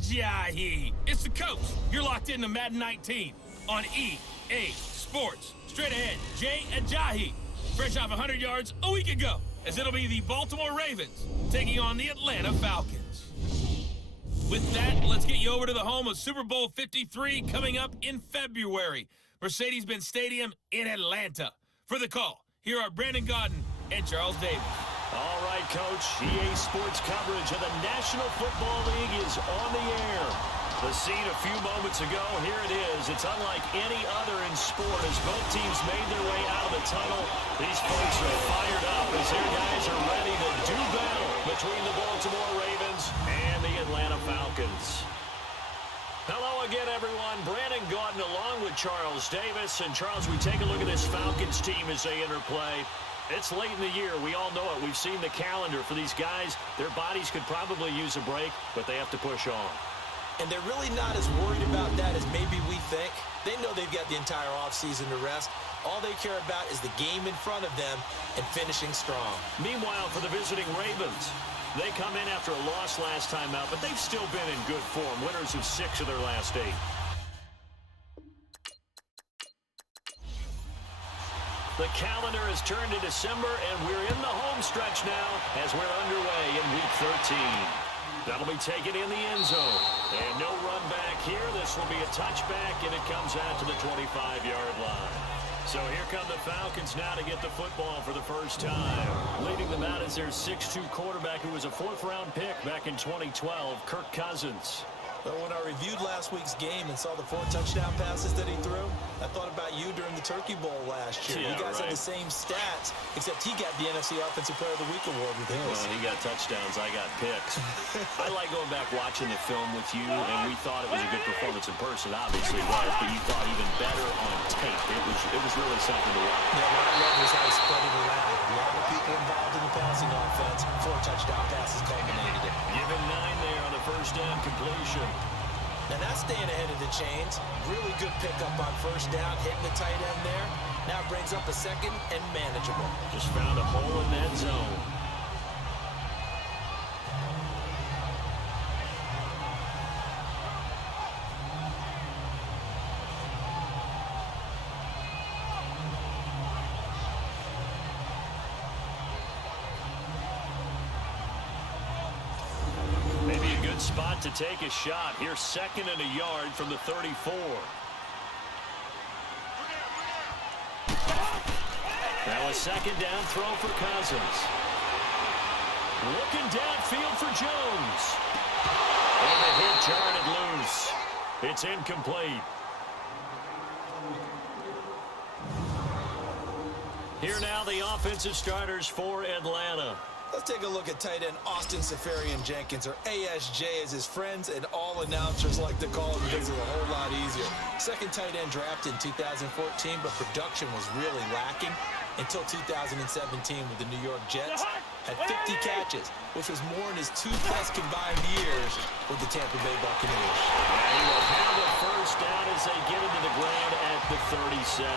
Ajayi. It's the coach. You're locked into Madden 19 on EA Sports. Straight ahead, Jay Ajayi, fresh off 100 yards a week ago, as it'll be the Baltimore Ravens taking on the Atlanta Falcons. With that, let's get you over to the home of Super Bowl 53 coming up in February, Mercedes-Benz Stadium in Atlanta. For the call, here are Brandon Gaudin and Charles Davis. All right, Coach. EA Sports coverage of the National Football League is on the air. The scene a few moments ago, here it is. It's unlike any other in sport as both teams made their way out of the tunnel. These folks are fired up as their guys are ready to do battle between the Baltimore Ravens and the Atlanta Falcons. Hello again, everyone. Brandon Gaudin along with Charles Davis. And, Charles, we take a look at this Falcons team as they interplay. It's late in the year. We all know it. We've seen the calendar for these guys. Their bodies could probably use a break, but they have to push on. And they're really not as worried about that as maybe we think. They know they've got the entire offseason to rest. All they care about is the game in front of them and finishing strong. Meanwhile, for the visiting Ravens, they come in after a loss last time out, but they've still been in good form, winners of 6 of their last 8. The calendar has turned to December, and we're in the home stretch now as we're underway in Week 13. That'll be taken in the end zone. And no run back here. This will be a touchback, and it comes out to the 25-yard line. So here come the Falcons now to get the football for the first time. Leading them out is their 6'2 quarterback who was a 4th-round pick back in 2012, Kirk Cousins. But when I reviewed last week's game and saw the 4 touchdown passes that he threw, I thought about you during the Turkey Bowl last year. Yeah, you guys right. had the same stats, except he got the NFC Offensive Player of the Week award with his. Well, he got touchdowns. I got picks. I like going back watching the film with you, and we thought it was a good performance in person. Obviously it was, but you thought even better on tape. It was really something to watch. Yeah, what I love was how he spread it around. A lot of people involved in the passing offense. 4 touchdown passes culminated it. Given 9 there on the first down completion. Now that's staying ahead of the chains. Really good pickup on first down, hitting the tight end there. Now brings up a second and manageable. Just found a hole in that zone. Spot to take a shot. Here, 2nd and a yard from the 34. Now a 2nd down throw for Cousins. Looking downfield for Jones. And the hit jarred it loose. It's incomplete. Here now the offensive starters for Atlanta. Let's take a look at tight end Austin Seferian-Jenkins, or ASJ as his friends and all announcers like to call him because it's a whole lot easier. 2nd tight end drafted in 2014, but production was really lacking until 2017 with the New York Jets. Had 50 catches, which was more in his 2+ combined years with the Tampa Bay Buccaneers. And he will have a first down as they get into the ground at the 37.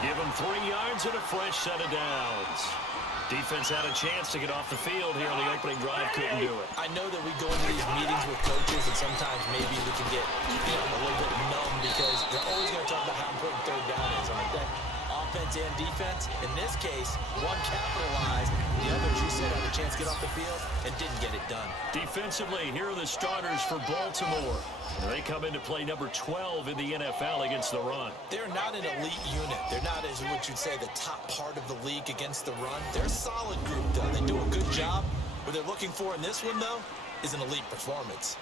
Give him 3 yards and a fresh set of downs. Defense had a chance to get off the field here on the opening drive, couldn't do it. I know that we go into these meetings with coaches, and sometimes maybe we can get a little bit numb because they're always going to talk about how important 3rd down is. I'm like, that offense and defense, in this case, one capitalized, the other, as you said, had a chance to get off the field and didn't get it done. Defensively, here are the starters for Baltimore. They come into play number 12 in the NFL against the run. They're not an elite unit. They're not, as what you'd say, the top part of the league against the run. They're a solid group, though. They do a good job. What they're looking for in this one, though, is an elite performance.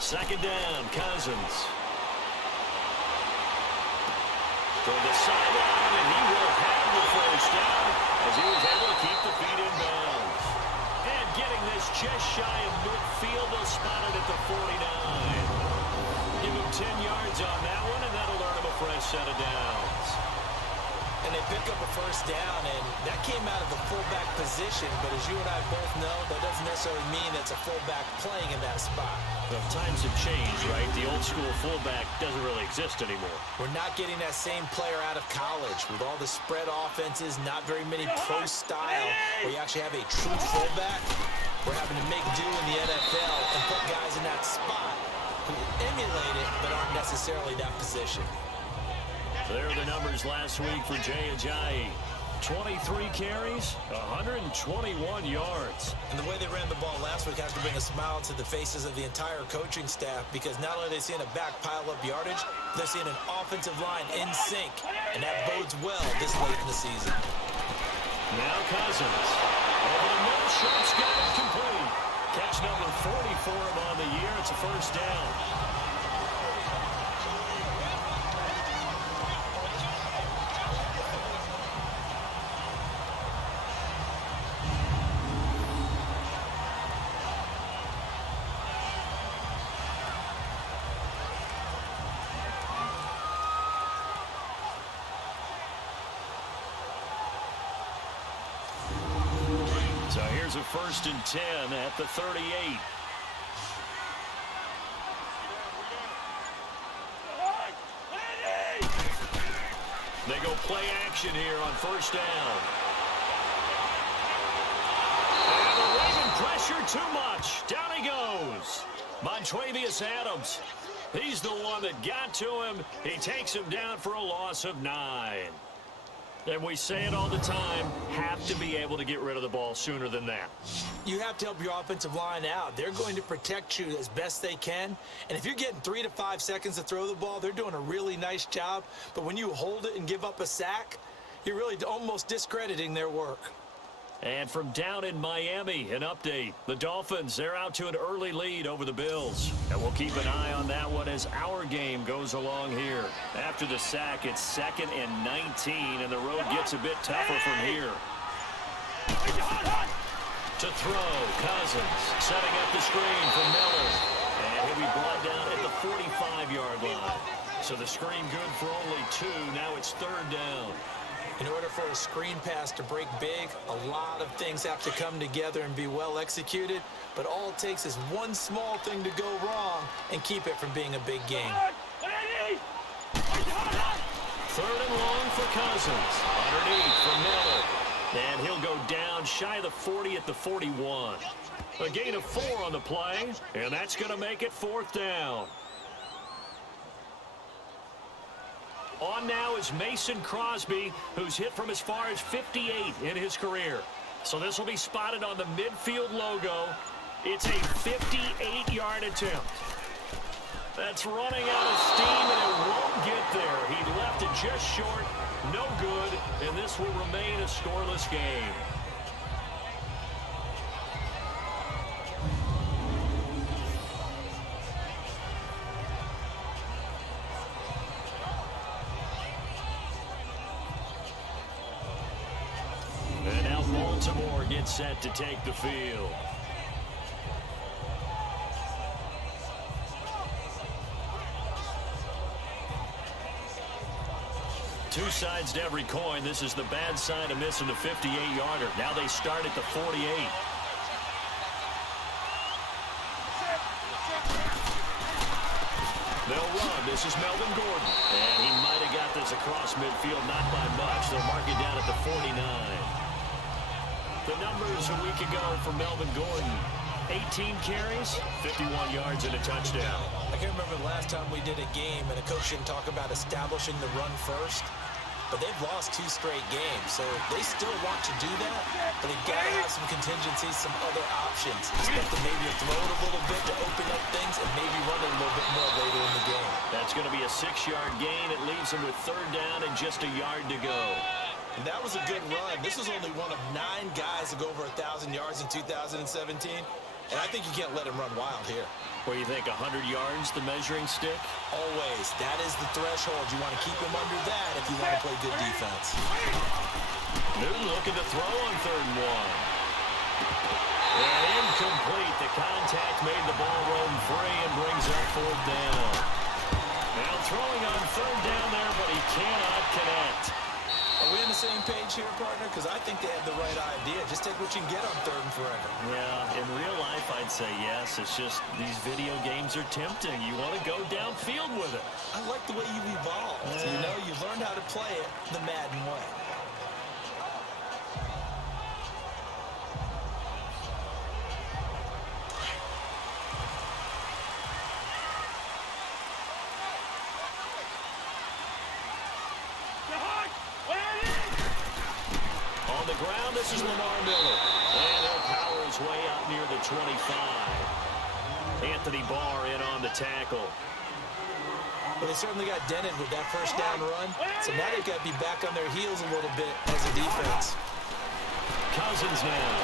Second down, Cousins. Toward the sideline, and he will have the first down as he was able to keep the feet in bounds. And getting this just shy of midfield, they'll spot it at the 49. Give him 10 yards on that one, and that'll earn him a fresh set of downs. And they pick up a first down, and that came out of the fullback position. position, but as you and I both know, that doesn't necessarily mean it's a fullback playing in that spot. Well, times have changed, right? The old school fullback doesn't really exist anymore. We're not getting that same player out of college with all the spread offenses, not very many pro style, where you actually have a true fullback. We're having to make do in the NFL and put guys in that spot who emulate it but aren't necessarily that position. There are the numbers last week for Jay Ajayi. 23 carries, 121 yards. And the way they ran the ball last week has to bring a smile to the faces of the entire coaching staff, because not only are they seeing a back pile up yardage, they're seeing an offensive line in sync, and that bodes well this late in the season. Now Cousins. Over the middle, Sharp's got it complete. Catch number 40 for him on the year. It's a first down. So here's a 1st and 10 at the 38. They go play action here on 1st down. And the Raven pressure too much. Down he goes. Montrevious Adams. He's the one that got to him. He takes him down for a loss of 9. And we say it all the time, have to be able to get rid of the ball sooner than that. You have to help your offensive line out. They're going to protect you as best they can. And if you're getting 3 to 5 seconds to throw the ball, they're doing a really nice job. But when you hold it and give up a sack, you're really almost discrediting their work. And from down in Miami, an update. The Dolphins, they're out to an early lead over the Bills. And we'll keep an eye on that one as our game goes along here. After the sack, it's 2nd and 19, and the road gets a bit tougher from here. To throw, Cousins, setting up the screen for Miller. And he'll be brought down at the 45-yard line. So the screen good for only 2. Now it's 3rd down. In order for a screen pass to break big, a lot of things have to come together and be well executed, but all it takes is one small thing to go wrong and keep it from being a big game. 3rd and long for Cousins. Underneath for Miller. And he'll go down shy of the 40 at the 41. A gain of 4 on the play, and that's going to make it 4th down. On now is Mason Crosby, who's hit from as far as 58 in his career. So this will be spotted on the midfield logo. It's a 58-yard attempt. That's running out of steam, and it won't get there. He left it just short, no good, and this will remain a scoreless game. And now Baltimore gets set to take the field. Two sides to every coin. This is the bad side of missing the 58-yarder. Now they start at the 48. They'll run. This is Melvin Gordon. And he might have got this across midfield, not by much. They'll mark it down at the 49. The numbers a week ago for Melvin Gordon. 18 carries, 51 yards, and a touchdown. I can't remember the last time we did a game and a coach didn't talk about establishing the run first. But they've lost 2 straight games, so they still want to do that, but they've got to have some contingencies, some other options. Expect to maybe throw it a little bit to open up things and maybe run it a little bit more later in the game. That's going to be a 6-yard gain. It leaves them with 3rd down and just a yard to go. And that was a good run. This was only one of 9 guys to go over 1,000 yards in 2017. And I think you can't let him run wild here. What do you think, 100 yards, the measuring stick? Always. That is the threshold. You want to keep him under that if you want to play good defense. Newton looking to throw on 3rd and 1. And incomplete. The contact made the ball roam free and brings up 4th down. Now throwing on 3rd down there, but he cannot connect. Are we on the same page here, partner? Because I think they had the right idea. Just take what you can get on 3rd and forever. Yeah, in real life, I'd say yes. It's just these video games are tempting. You want to go downfield with it. I like the way you've evolved. You know, you learned how to play it the Madden way. On the ground, this is Lamar Miller. And he'll power his way out near the 25. Anthony Barr in on the tackle. Well, they certainly got dented with that first down run. So now they've got to be back on their heels a little bit as a defense. Cousins now.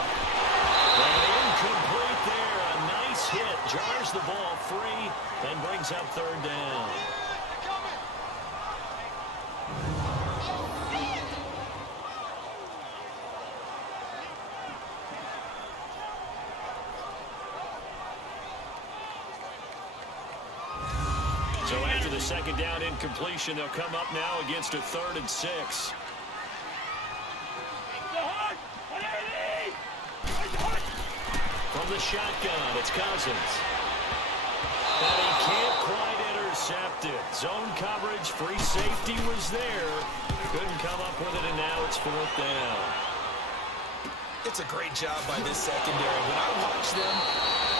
And incomplete there. A nice hit. Jars the ball free and brings up 3rd down. So after the second down incompletion, they'll come up now against a 3rd and 6. From the shotgun, it's Cousins. And he can't quite intercept it. Zone coverage, free safety was there. Couldn't come up with it, and now it's 4th down. It's a great job by this secondary. When I watch them,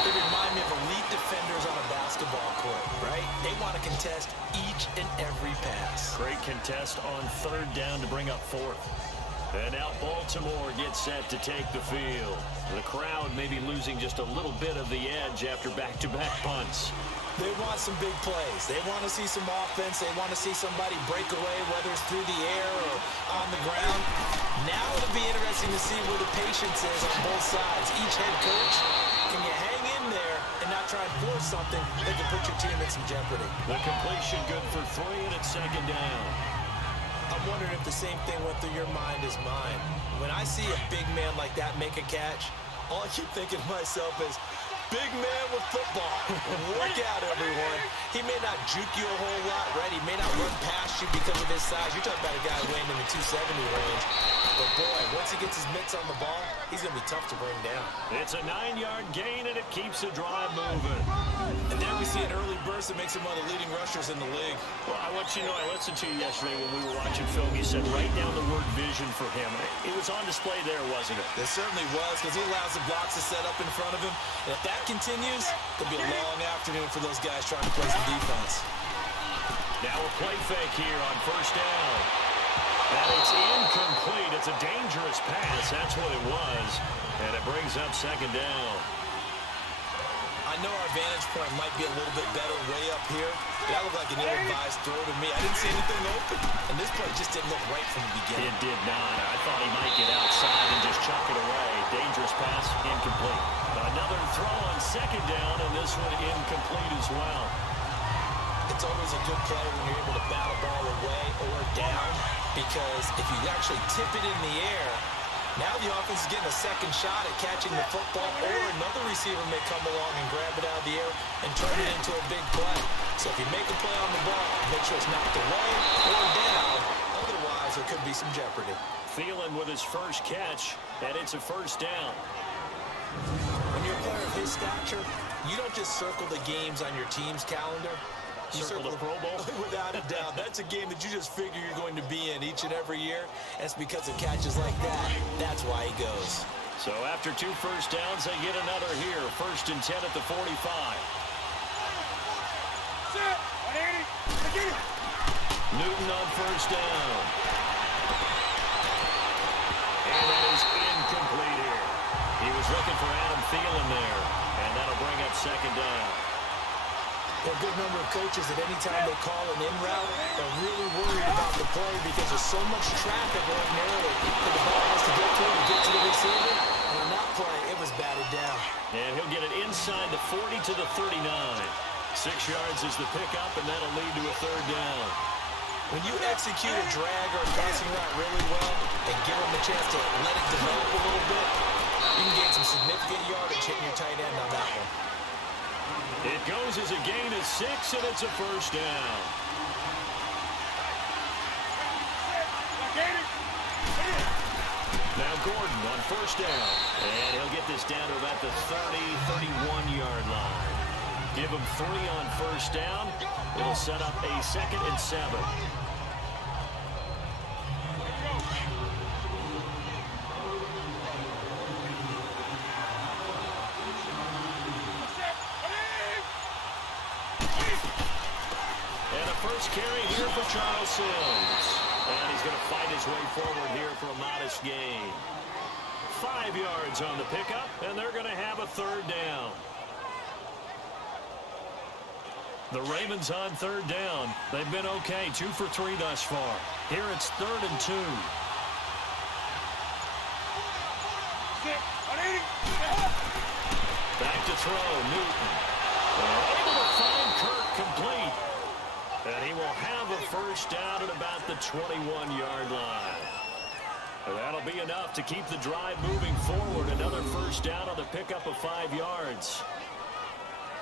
they remind me of elite defenders on a basketball court, right? They want to contest each and every pass. Great contest on 3rd down to bring up 4th. And now Baltimore gets set to take the field. The crowd may be losing just a little bit of the edge after back-to-back punts. They want some big plays. They want to see some offense. They want to see somebody break away, whether it's through the air or on the ground. Now it'll be interesting to see where the patience is on both sides. Each head coach, can you hang in there and not try and force something that can put your team in some jeopardy? The completion good for 3, and it's 2nd down. I'm wondering if the same thing went through your mind as mine. When I see a big man like that make a catch, all I keep thinking to myself is, big man with football. Work out, everyone. He may not juke you a whole lot, right? He may not run past you because of his size. You're talking about a guy weighing in the 270 range. But, boy, once he gets his mitts on the ball, he's going to be tough to bring down. It's a 9-yard gain, and it keeps the drive moving. And there we see an early burst that makes him one of the leading rushers in the league. Well, I want you to know, I listened to you yesterday when we were watching film. You said write down the word vision for him. It was on display there, wasn't it? It certainly was, because he allows the blocks to set up in front of him. And if that continues, it'll be a long afternoon for those guys trying to play some defense. Now a play fake here on 1st down. And it's incomplete. It's a dangerous pass. That's what it was. And it brings up 2nd down. I know our vantage point might be a little bit better way up here. That looked like an ill-advised throw to me. I didn't see anything open. And this play just didn't look right from the beginning. It did not. I thought he might get outside and just chuck it away. Dangerous pass, incomplete. Another throw on 2nd down, and this one incomplete as well. It's always a good play when you're able to bat a ball away or down, because if you actually tip it in the air, now the offense is getting a second shot at catching the football, or another receiver may come along and grab it out of the air and turn it into a big play. So if you make a play on the ball, make sure it's knocked away or down. Otherwise, there could be some jeopardy. Thielen with his first catch, and it's a 1st down. When you're a player of his stature, you don't just circle the games on your team's calendar. You Circle the Pro Bowl? Without a doubt. That's a game that you just figure you're going to be in each and every year. And it's because of catches like that. That's why he goes. So after 2 first downs, they get another here. 1st and 10 at the 45. Newton on 1st down. And that is incomplete here. He was looking for Adam Thielen there. And that'll bring up 2nd down. A good number of coaches at any time they call an in route are really worried about the play because there's so much traffic ordinarily that the ball has to get to the receiver. And on that play, it was batted down. And he'll get it inside the 40 to the 39. 6 yards is the pickup, and that'll lead to a 3rd down. When you execute a drag or a passing route really well and give them a chance to let it develop a little bit, you can gain some significant yardage hitting your tight end on that one. It goes as a gain of 6, and it's a 1st down. Gordon on first down. And he'll get this down to about the 31-yard line. Give him 3 on first down. It'll set up a 2nd and 7. First carry here for Charles Sims. And he's going to fight his way forward here for a modest gain. 5 yards on the pickup, and they're going to have a 3rd down. The Ravens on 3rd down. They've been okay, 2 for 3 thus far. Here it's 3rd and 2. Back to throw, Newton. Able to find Kirk complete. And he will have a first down at about the 21-yard line. And that'll be enough to keep the drive moving forward. Another first down on the pickup of 5 yards.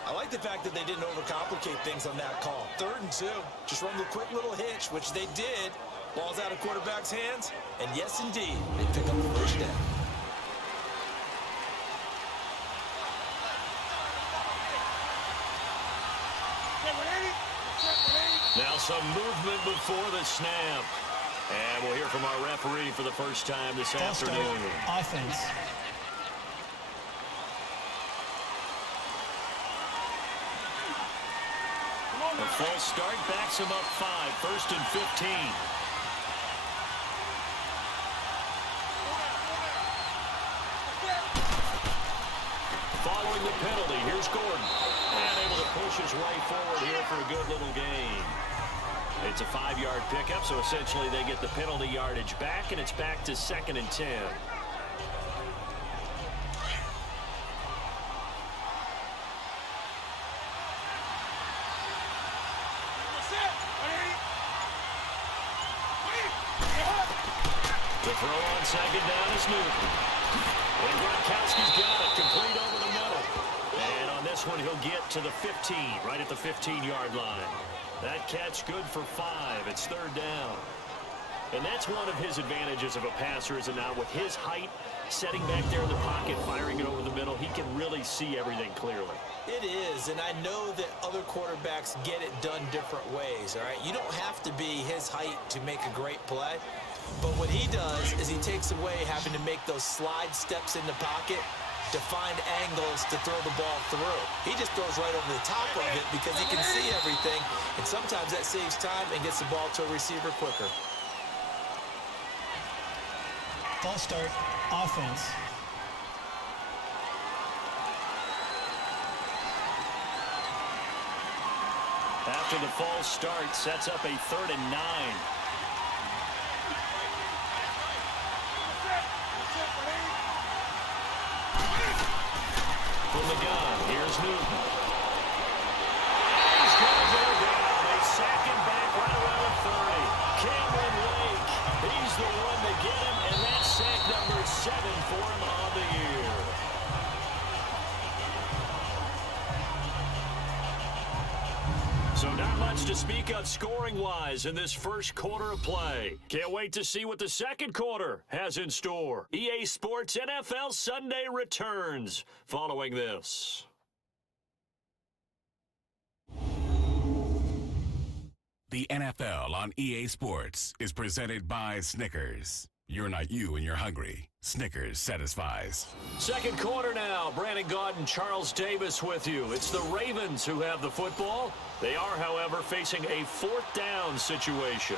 I like the fact that they didn't overcomplicate things on that call. 3rd and 2. Just run the quick little hitch, which they did. Ball's out of quarterback's hands. And yes, indeed, they pick up the first down. Now some movement before the snap. And we'll hear from our referee for the first time this afternoon. Offense. A false start backs him up 5. 1st and 15. Following the penalty, here's Gordon. And able to push his way forward here for a good little gain. It's a 5-yard pickup, so essentially they get the penalty yardage back, and it's back to 2nd and 10. To throw on 2nd down is Newton. And Gronkowski's got it, complete over the middle. And on this one, he'll get to the 15, right at the 15-yard line. That catch good for 5. It's 3rd down. And that's one of his advantages of a passer, is that now with his height, setting back there in the pocket, firing it over the middle, he can really see everything clearly. It is, and I know that other quarterbacks get it done different ways, all right? You don't have to be his height to make a great play. But what he does is he takes away having to make those slide steps in the pocket to find angles to throw the ball through. He just throws right over the top of it because he can see everything, and sometimes that saves time and gets the ball to a receiver quicker. False start. Offense. After the false start, sets up a 3rd and 9. From the gun, here's Newton. He's going to go down. They sack him back right around the 30. Cameron Lake, he's the one to get him, and that's sack number 7 for him on the year. So not much to speak of scoring-wise in this first quarter of play. Can't wait to see what the second quarter has in store. EA Sports NFL Sunday returns following this. The NFL on EA Sports is presented by Snickers. You're not you when you're hungry. Snickers satisfies. Second quarter now. Brandon Gaudin, Charles Davis with you. It's the Ravens who have the football. They are, however, facing a 4th down situation.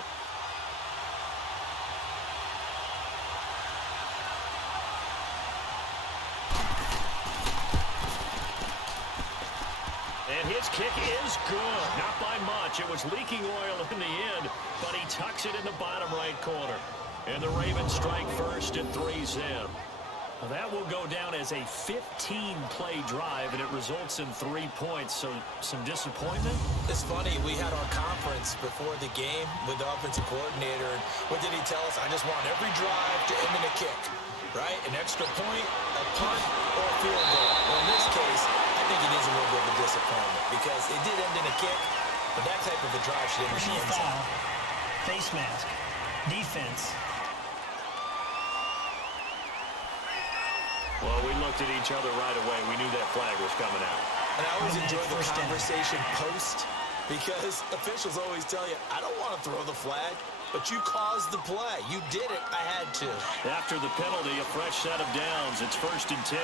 And his kick is good. Not by much. It was leaking oil in the end, but he tucks it in the bottom right corner. And the Ravens strike first at 3-zip. Well, that will go down as a 15-play drive, and it results in 3 points. So some disappointment? It's funny, we had our conference before the game with the offensive coordinator, and what did he tell us? I just want every drive to end in a kick, right? An extra point, a punt, or a field goal. Well, in this case, I think it is a little bit of a disappointment because it did end in a kick, but that type of a drive should end in the end zone. Face mask. Defense. Well, we looked at each other right away. We knew that flag was coming out. And I always enjoy the First down. conversation post because officials always tell you, I don't want to throw the flag, but you caused the play. You did it. I had to. After the penalty, a fresh set of downs. It's 1st and 10.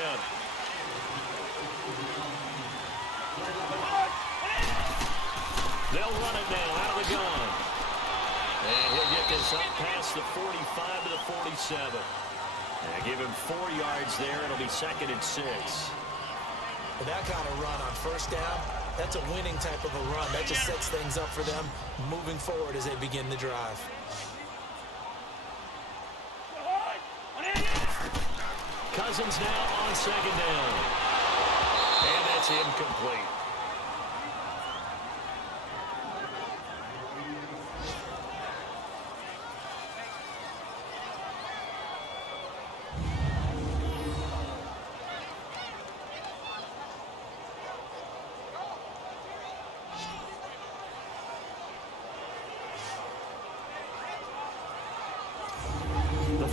They'll run it now out of the gun. And he'll get this up past the 45 to the 47. And give him 4 yards there. It'll be 2nd and 6. With that kind of run on first down, that's a winning type of a run. That just sets things up for them moving forward as they begin the drive. Cousins now on 2nd down. And that's incomplete.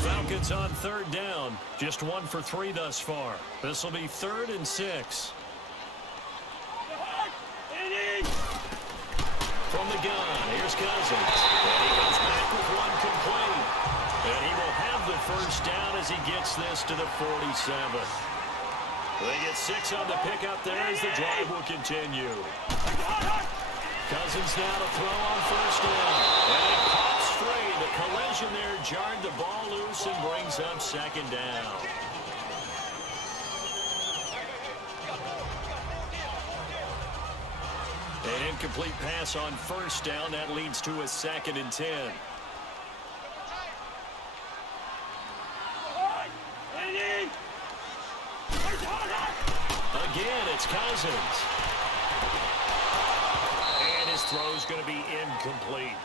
Falcons on 3rd down. Just 1 for 3 thus far. This will be 3rd and 6. From the gun, here's Cousins. And he goes back with 1 complete. And he will have the first down as he gets this to the 47. They get 6 on the pickup there as the drive will continue. Cousins now to throw on first down. And it pops free. The collision there jarred the ball loose and brings up 2nd down. An incomplete pass on first down. That leads to a 2nd and 10. Again, it's Cousins. And his throw's going to be incomplete.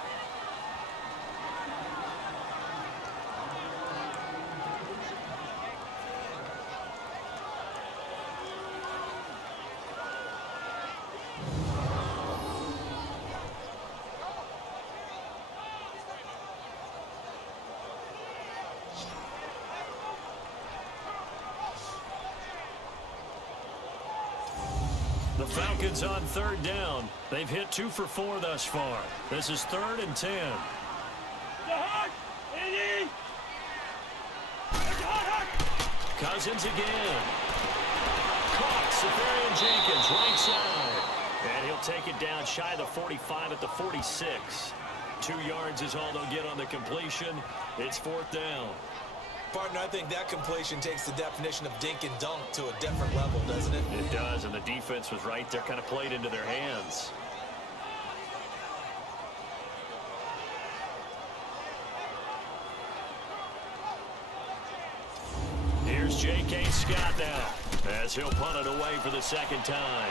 The Falcons on 3rd down. They've hit 2 for 4 thus far. This is 3rd and 10. Cousins again. Caught. Safarian Jenkins, right side. And he'll take it down shy of the 45 at the 46. 2 yards is all they'll get on the completion. It's 4th down. Partner, I think that completion takes the definition of dink and dunk to a different level, doesn't it? It does, and the defense was right there, kind of played into their hands. Here's J.K. Scott now, as he'll punt it away for the 2nd time.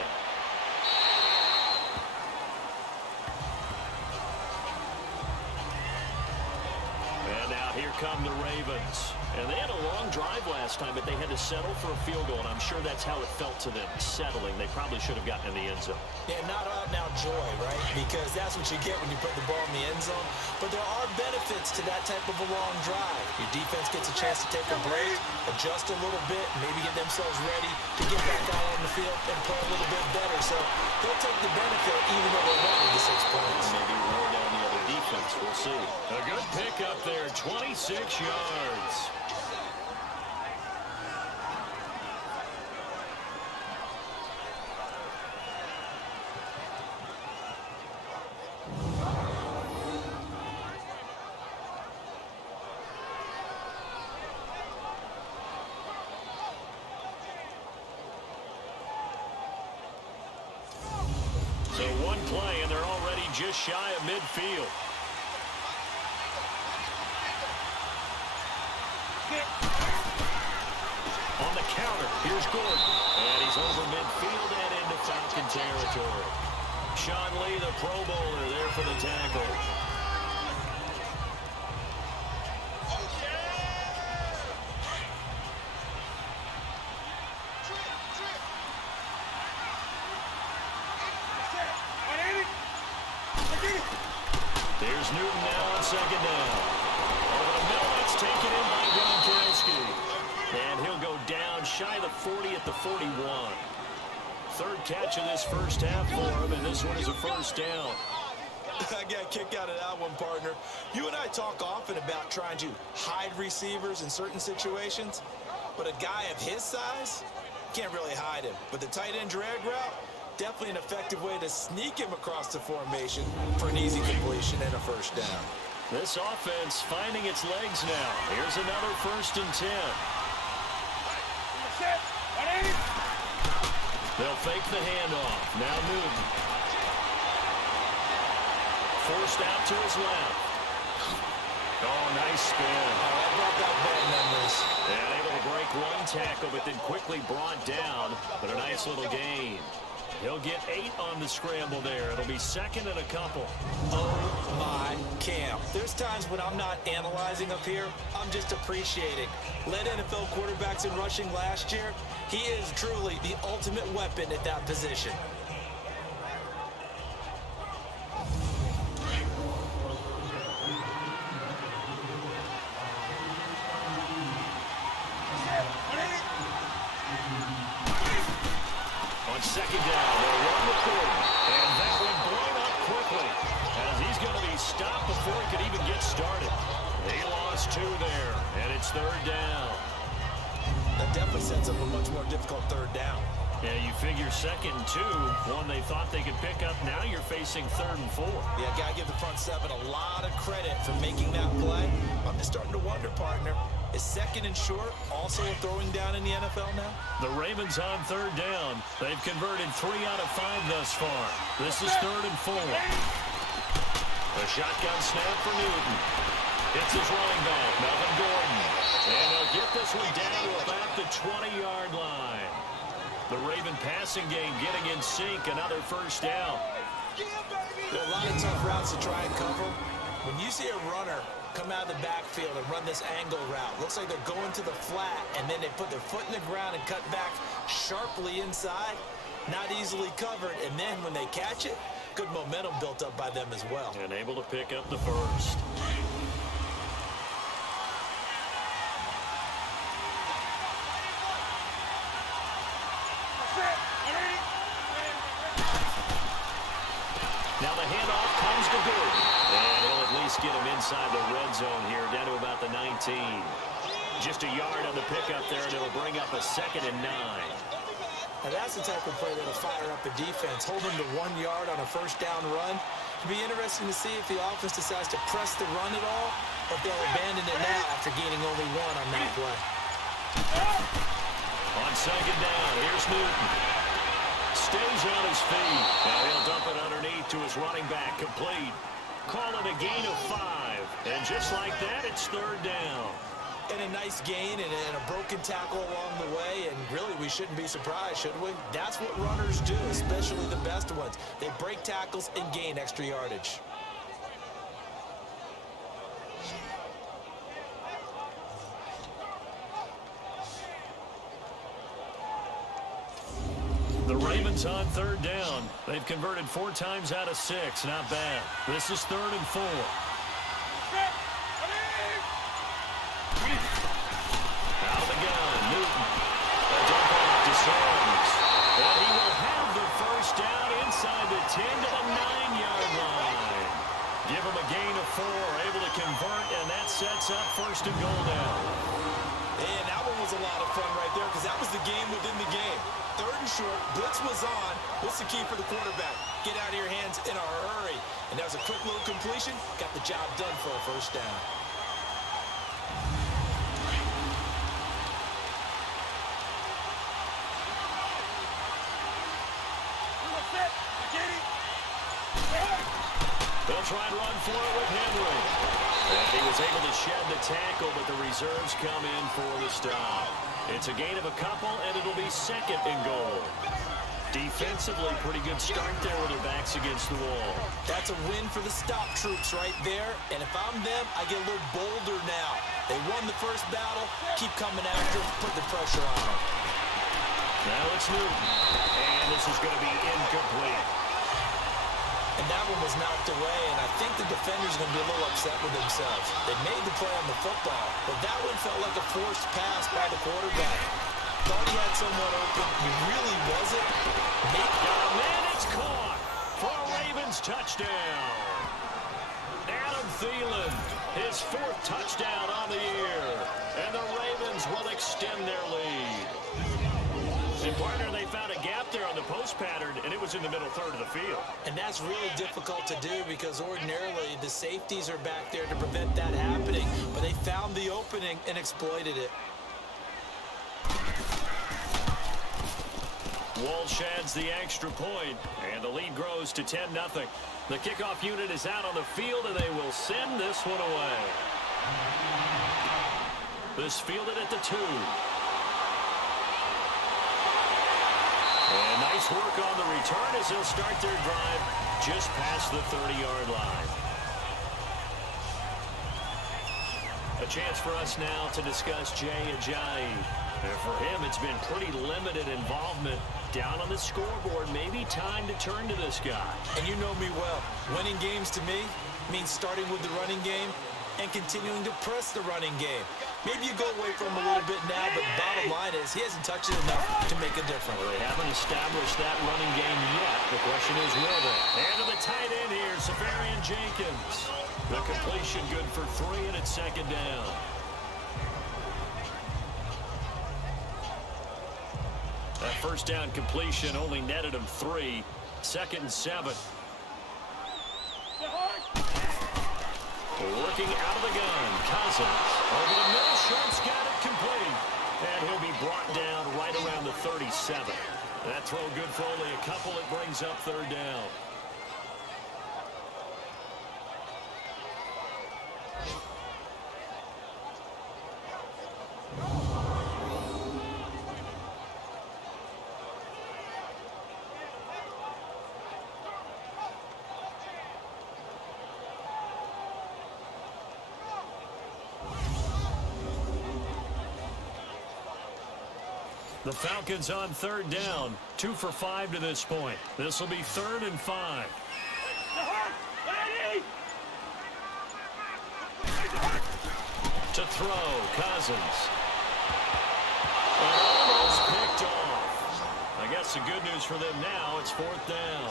And now here come the Ravens. And they had a long drive last time, but they had to settle for a field goal, and I'm sure that's how it felt to them, settling. They probably should have gotten in the end zone. Yeah, not out-and-out joy, right? Because that's what you get when you put the ball in the end zone. But there are benefits to that type of a long drive. Your defense gets a chance to take a break, adjust a little bit, maybe get themselves ready to get back out on the field and play a little bit better. So they'll take the benefit even though they're running the 6 points. Maybe wear down the other defense. We'll see. A good pickup there, 26 yards. So 1 play, and they're already just shy of midfield. On the counter, here's Gordon. And he's over midfield and into Falcon territory. Sean Lee, the Pro Bowler, there for the tackle. There's Newton now on 2nd down. Over the middle, it's taken in by Gronkowski. And he'll go down shy of the 40 at the 41. Third catch of this first half for him, and this one is a first down. I got a kick out of that one, partner. You and I talk often about trying to hide receivers in certain situations, but a guy of his size can't really hide him. But the tight end drag route, definitely an effective way to sneak him across the formation for an easy completion and a first down. This offense finding its legs now. Here's another 1st and 10. They'll fake the handoff. Now Newton. Forced out to his left. Oh, nice spin. That brought back bad memories. And able to break one tackle, but then quickly brought down. But a nice little gain. He'll get 8 on the scramble there. It'll be 2nd and a couple. Oh, my Cam. There's times when I'm not analyzing up here. I'm just appreciating. Led NFL quarterbacks in rushing last year. He is truly the ultimate weapon at that position. On 2nd down, they'll run with Gordon. And that one blown up quickly, as he's going to be stopped before he could even get started. He lost 2 there, and it's 3rd down. That definitely sets up a much more difficult 3rd down. Yeah, you figure 2nd and 2, one they thought they could pick up. Now you're facing 3rd and 4. Yeah, got to give the front 7 a lot of credit for making that play. I'm just starting to wonder, partner, is 2nd and short also a throwing down in the NFL now? The Ravens on 3rd down. They've converted 3 out of 5 thus far. This is 3rd and 4. A shotgun snap for Newton. It's his running back, Melvin Gordon. And he'll get this one down to about the 20-yard line. The Raven passing game getting in sync. Another first down. There are a lot of tough routes to try and cover. When you see a runner come out of the backfield and run this angle route, looks like they're going to the flat, and then they put their foot in the ground and cut back sharply inside. Not easily covered, and then when they catch it, good momentum built up by them as well. And able to pick up the first. Now the handoff comes to Gordon. And he'll at least get him inside the red zone here, down to about the 19. Just a yard on the pickup there, and it'll bring up a 2nd and 9. Now that's the type of play that'll fire up the defense. Hold them to 1 yard on a first down run. It'll be interesting to see if the offense decides to press the run at all, or if they'll abandon it now after gaining only 1 on that play. On 2nd down, here's Newton. Stays on his feet. Now he'll dump it underneath to his running back. Complete. Call it a gain of 5. And just like that, it's 3rd down. And a nice gain and a broken tackle along the way. And really, we shouldn't be surprised, should we? That's what runners do, especially the best ones. They break tackles and gain extra yardage. The Ravens on 3rd down. They've converted 4 times out of 6. Not bad. This is 3rd and 4. Out of the gun, Newton. A dump off to Sanders. And he will have the first down inside the 10 to the 9-yard line. Give him a gain of 4. Able to convert, and that sets up 1st and goal now. And that one was a lot of fun right there because that was the game within the game. 3rd and short, blitz was on. What's the key for the quarterback? Get out of your hands in a hurry. And that was a quick little completion. Got the job done for a first down. They'll try and run for it with Henry. And he was able to shed the tackle, but the reserves come in for the stop. It's a gain of a couple, and it'll be 2nd and goal. Defensively, pretty good start there with their backs against the wall. That's a win for the stop troops right there. And if I'm them, I get a little bolder now. They won the first battle. Keep coming after them. Put the pressure on them. Now it's Newton. And this is going to be incomplete. And that one was knocked away, and I think the defender's going to be a little upset with themselves. They made the play on the football, but that one felt like a forced pass by the quarterback. thought he had someone open. He really wasn't. Man, it's caught for a Ravens touchdown. Adam Thielen, his 4th touchdown on the year. And the Ravens will extend their lead. And partner, they found a gap there on the post pattern, and it was in the middle third of the field. And that's really difficult to do because ordinarily the safeties are back there to prevent that happening. But they found the opening and exploited it. Walsh adds the extra point, and the lead grows to 10-0. The kickoff unit is out on the field, and they will send this one away. This fielded at the 2. And nice work on the return as they'll start their drive just past the 30-yard line. A chance for us now to discuss Jay Ajayi. And for him, it's been pretty limited involvement down on the scoreboard. Maybe time to turn to this guy. And you know me well. Winning games to me means starting with the running game and continuing to press the running game. Maybe you go away from him a little bit now, but the bottom line is he hasn't touched it enough to make a difference. Well, they haven't established that running game yet. The question is, will they? And to the tight end here, Seahawks Jenkins. The completion good for 3, and it's 2nd down. That first down completion only netted him 3. 2nd and 7. Working out of the gun, Cousins. Over the middle, Schultz got it complete. And he'll be brought down right around the 37. That throw good for only a couple. It brings up 3rd down. The Falcons on 3rd down. 2 for 5 to this point. This will be 3rd and 5. To throw, Cousins. Almost picked off. I guess the good news for them now, it's 4th down.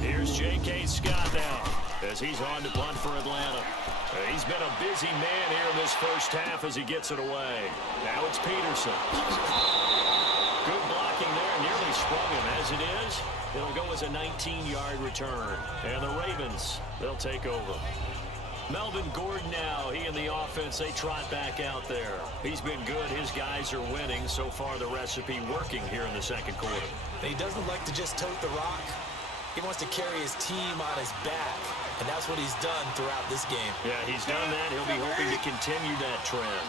Here's J.K. Scott now as he's on to punt for Atlanta. He's been a busy man here in this first half as he gets it away. Now it's Peterson. Good blocking there, nearly sprung him. As it is, it'll go as a 19-yard return. And the Ravens, they'll take over. Melvin Gordon now, he and the offense, they trot back out there. He's been good. His guys are winning. So far, the recipe working here in the 2nd quarter. He doesn't like to just tote the rock. He wants to carry his team on his back, and that's what he's done throughout this game. Yeah, he's done that. He'll be hoping to continue that trend.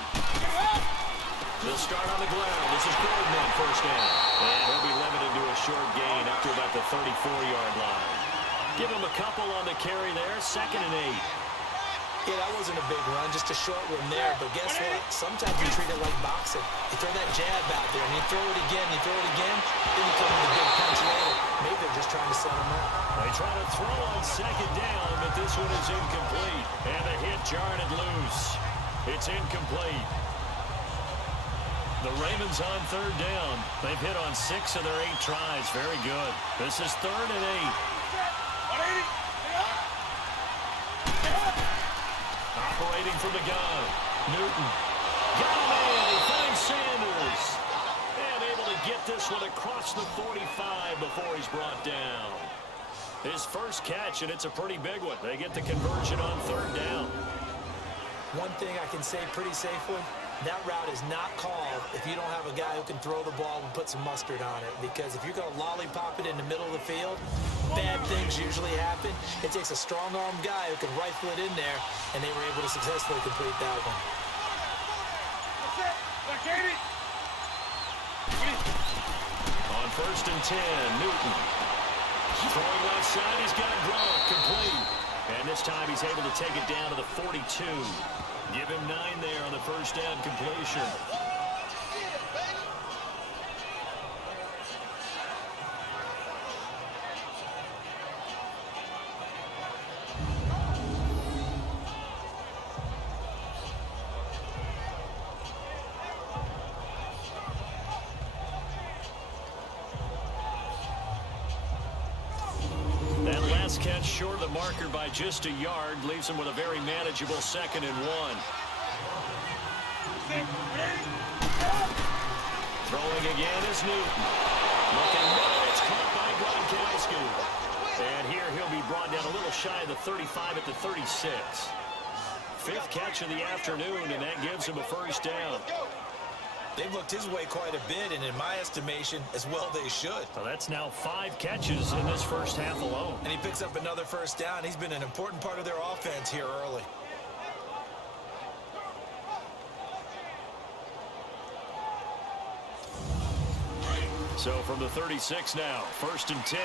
They'll start on the ground. This is Gordon on 1st down. And he'll be limited to a short gain up to about the 34-yard line. Give him a couple on the carry there. 2nd and 8. Yeah, that wasn't a big run, just a short one there. But guess what? Sometimes you treat it like boxing. You throw that jab out there, and you throw it again, then you come with a big punch later. Maybe they're just trying to set him up. They try to throw on 2nd down, but this one is incomplete. And the hit jarred it loose. It's incomplete. The Ravens on 3rd down. They've hit on 6 of their 8 tries. Very good. This is 3rd and 8. Operating from the gun. Newton. Got him in. He finds Sanders. And able to get this one across the 45 before he's brought down. His first catch, and it's a pretty big one. They get the conversion on 3rd down. One thing I can say pretty safely, that route is not called if you don't have a guy who can throw the ball and put some mustard on it. Because if you're going to lollipop it in the middle of the field, bad things usually happen. It takes a strong-armed guy who can rifle it in there, and they were able to successfully complete that one. On 1st and 10, Newton. Throwing left side, he's got Gronk complete. And this time he's able to take it down to the 42. Give him 9 there on the 1st down completion. short of the marker by just a yard. Leaves him with a very manageable 2nd and 1. Throwing again is Newton. Looking low. It's caught by Gronkowski. And here he'll be brought down a little shy of the 35 at the 36. 5th catch of the afternoon, and that gives him a first down. They've looked his way quite a bit, and in my estimation, as well they should. So that's now 5 catches in this first half alone. And he picks up another first down. He's been an important part of their offense here early. So from the 36 now, 1st and 10.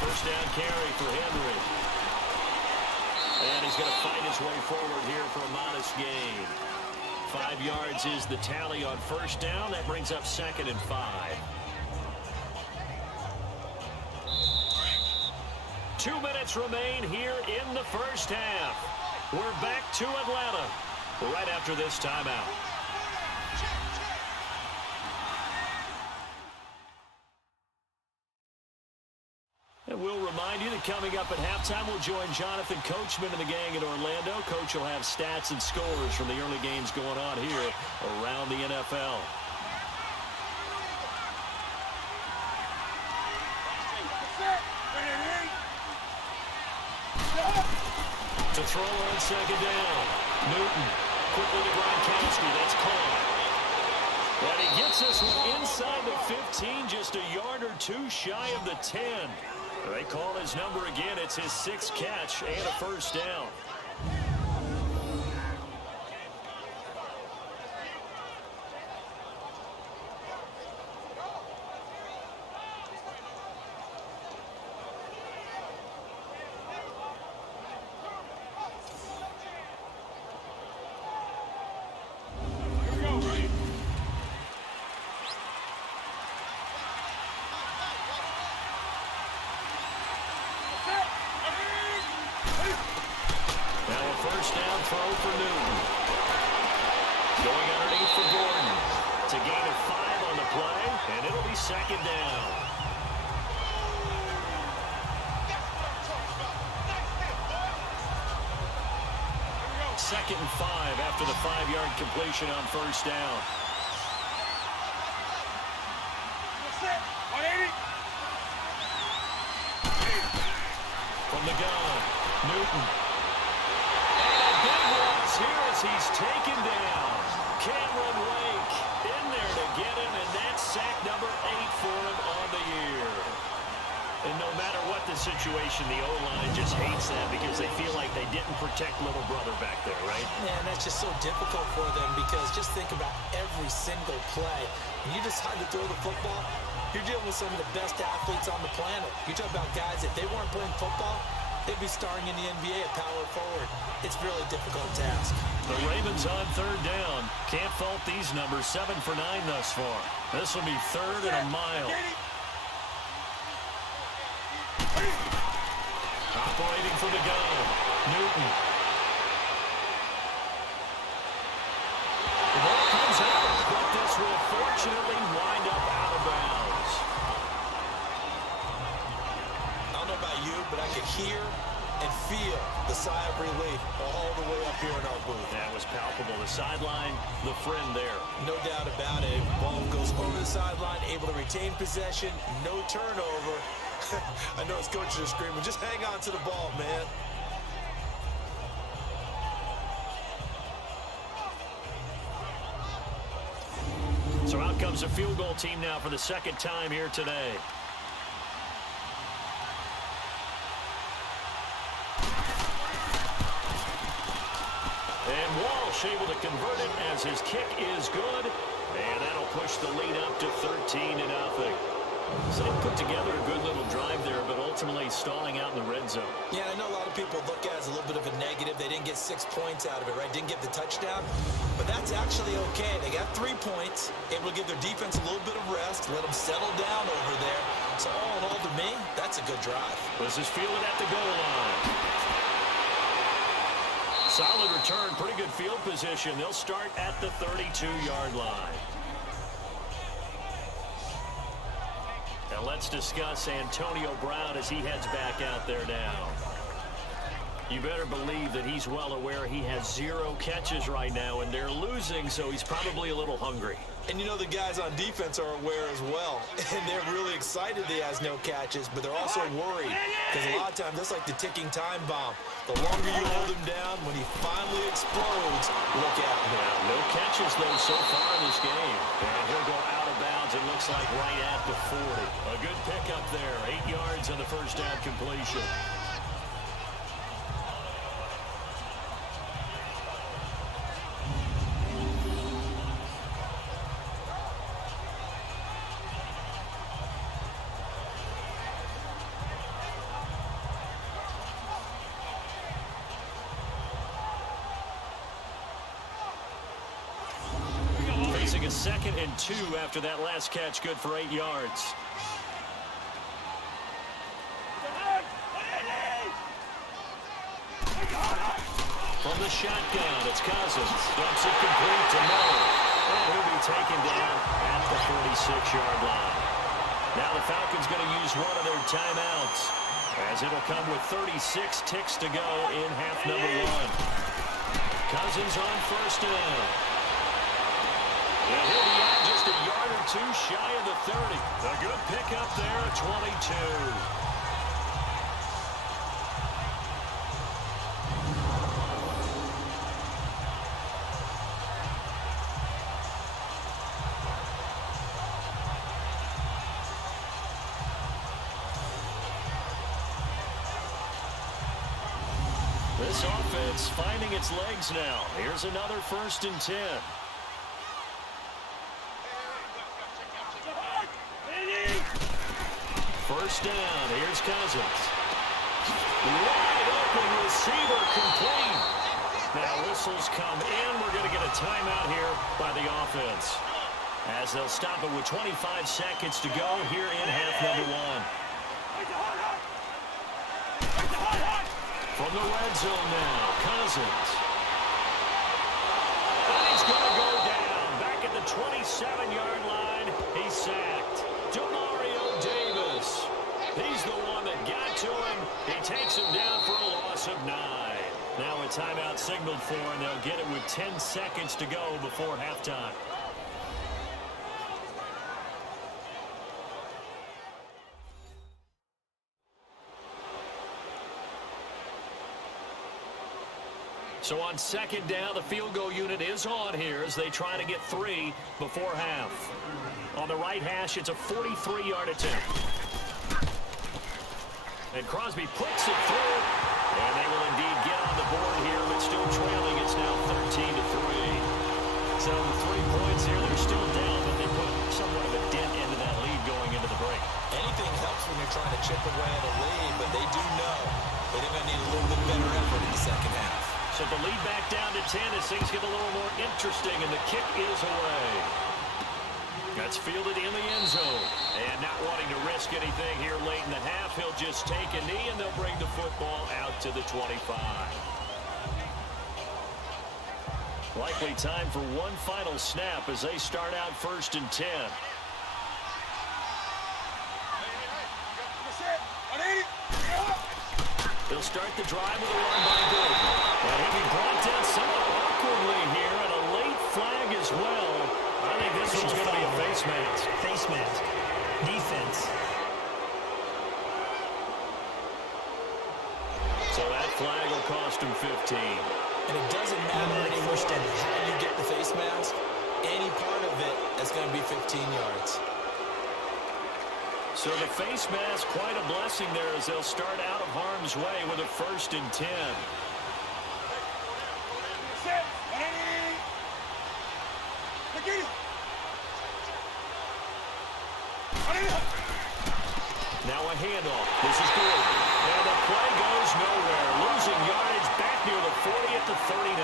First down carry for Henry. And he's going to fight his way forward here for a modest gain. 5 yards is the tally on first down. That brings up 2nd and 5. 2 minutes remain here in the first half. We're back to Atlanta right after this timeout. And we'll remind you that coming up at halftime, we'll join Jonathan Coachman and the gang in Orlando. Coach will have stats and scores from the early games going on here around the NFL. To throw on 2nd down. Newton quickly to Gronkowski. That's caught. And he gets this one inside the 15, just a yard or 2 shy of the 10. They call his number again. It's his 6th catch and a first down. First down throw for Newton. Going underneath for Gordon. It's a gain of 5 on the play, and it'll be 2nd down. Second and 5 after the 5-yard completion on first down. From the gun, Newton. Here as he's taken down. Cameron Wake in there to get him, and that's sack number 8 for him on the year. And no matter what the situation, the O-line just hates that because they feel like they didn't protect little brother back there, right? Man, that's just so difficult for them because just think about every single play. When you decide to throw the football, you're dealing with some of the best athletes on the planet. You talk about guys, if they weren't playing football, they'd be starring in the NBA at power forward. It's a really difficult task. The Ravens on 3rd down. Can't fault these numbers. 7 for 9 thus far. This will be 3rd and a mile. Operating from the gun. Newton. The ball comes out, but this will fortunately wind up out of bounds. I don't know about you, but I could hear and feel the sigh of relief all the way up here in our booth. That was palpable. The sideline, the friend there. No doubt about it. Ball goes over the sideline, able to retain possession, no turnover. I know his coaches are screaming, just hang on to the ball, man. So out comes a field goal team now for the 2nd time here today. And Walsh able to convert it as his kick is good. And that'll push the lead up to 13-0. So they put together a good little drive there, but ultimately stalling out in the red zone. Yeah, I know a lot of people look at it as a little bit of a negative. They didn't get 6 points out of it, right? Didn't get the touchdown. But that's actually okay. They got 3 points, able to give their defense a little bit of rest, let them settle down over there. So all in all, to me, that's a good drive. This is fielded at the goal line. Solid return, pretty good field position. They'll start at the 32-yard line. Now let's discuss Antonio Brown as he heads back out there now. You better believe that he's well aware he has 0 catches right now, and they're losing, so he's probably a little hungry. And you know the guys on defense are aware as well. And they're really excited he has no catches, but they're also worried. Because a lot of times, that's like the ticking time bomb. The longer you hold him down, when he finally explodes, look out. Yeah, no catches, though, so far in this game. And he'll go out of bounds, it looks like, right at the 40. A good pickup there, 8 yards on the first down completion. A 2nd and 2 after that last catch, good for 8 yards. From the shotgun, it's Cousins. Dumps it complete to Miller. And he'll be taken down at the 46-yard line. Now the Falcons going to use one of their timeouts, as it'll come with 36 ticks to go in half number 1. Cousins on first down. And he'll be out just a yard or 2 shy of the 30. A good pickup there at 22. This offense finding its legs now. Here's another 1st and 10. First down, here's Cousins. Wide open receiver complete. Now whistles come in. We're going to get a timeout here by the offense, as they'll stop it with 25 seconds to go here in half number 1. From the red zone now, Cousins. And he's going to go down. Back at the 27-yard line, he's sacked. Demario Davis. He's the one that got to him. He takes him down for a loss of 9. Now a timeout signaled for, and they'll get it with 10 seconds to go before halftime. So on 2nd down, the field goal unit is on here as they try to get 3 before half. On the right hash, it's a 43-yard attempt. And Crosby puts it through, and they will indeed get on the board here, but still trailing. It's now 13-3. So 3 points here. They're still down, but they put somewhat of a dent into that lead going into the break. Anything helps when you're trying to chip away at a lead, but they do know they're going to need a little bit better effort in the second half. So the lead back down to 10 as things get a little more interesting, and the kick is away. That's fielded in the end zone. And not wanting to risk anything here late in the half, he'll just take a knee, and they'll bring the football out to the 25. Likely time for one final snap as they start out 1st and 10. They'll start the drive with a run by Gordon. And he'll be brought down somewhat awkwardly here, and a late flag as well. I think this one's going to be a face mask. Face mask. Defense. So that flag will cost him 15. And it doesn't matter anymore how you get the face mask. Any part of it is going to be 15 yards. So the face mask, quite a blessing there as they'll start out of harm's way with a 1st and 10. Now a handoff. This is good. And the play goes nowhere. Losing yardage back near the 40 at the 39.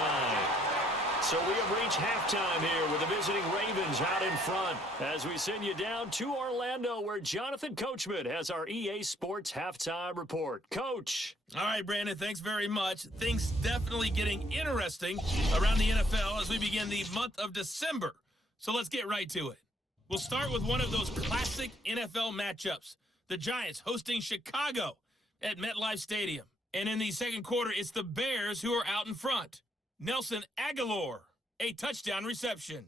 So we have reached reach halftime here with the visiting Ravens out in front as we send you down to Orlando where Jonathan Coachman has our EA Sports halftime report. Coach. All right, Brandon, thanks very much. Things definitely getting interesting around the NFL as we begin the month of December. So let's get right to it. We'll start with one of those classic NFL matchups. The Giants hosting Chicago at MetLife Stadium. And in the second quarter, it's the Bears who are out in front. Nelson Aguilar, a touchdown reception.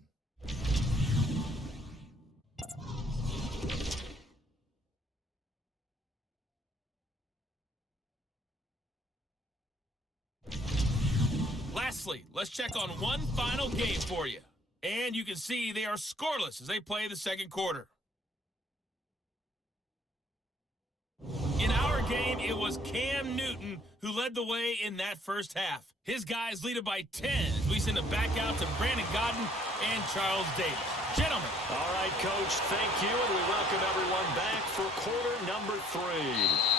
Lastly, let's check on one final game for you. And you can see they are scoreless as they play the second quarter. In our game, it was Cam Newton who led the way in that first half. His guys lead it by 10 as we send it back out to Brandon Godden and Charles Davis. Gentlemen. All right, Coach, thank you, and we welcome everyone back for quarter number 3.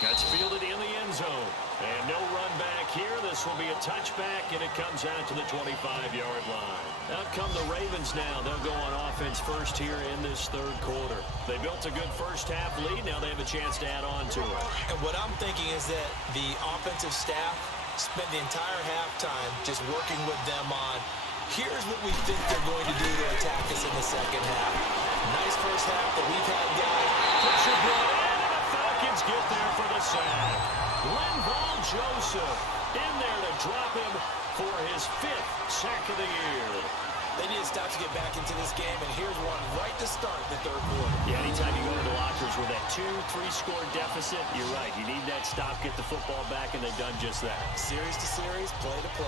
That's fielded in the end zone. And no run back here. This will be a touchback, and it comes out to the 25-yard line. Out come the Ravens now. They'll go on offense first here in this third quarter. They built a good first-half lead. Now they have a chance to add on to it. And what I'm thinking is that the offensive staff spent the entire halftime just working with them on, here's what we think they're going to do to attack us in the second half. Nice first half that we've had, guys. Pressure brought in, and the Falcons get there for the sack. Linval Joseph in there to drop him for his 5th sack of the year. They need to stop to get back into this game, and here's one right to start the third quarter. Yeah, anytime you go to the lockers with that 2-3 score deficit, you're right. You need that stop, get the football back, and they've done just that. Series to series, play to play.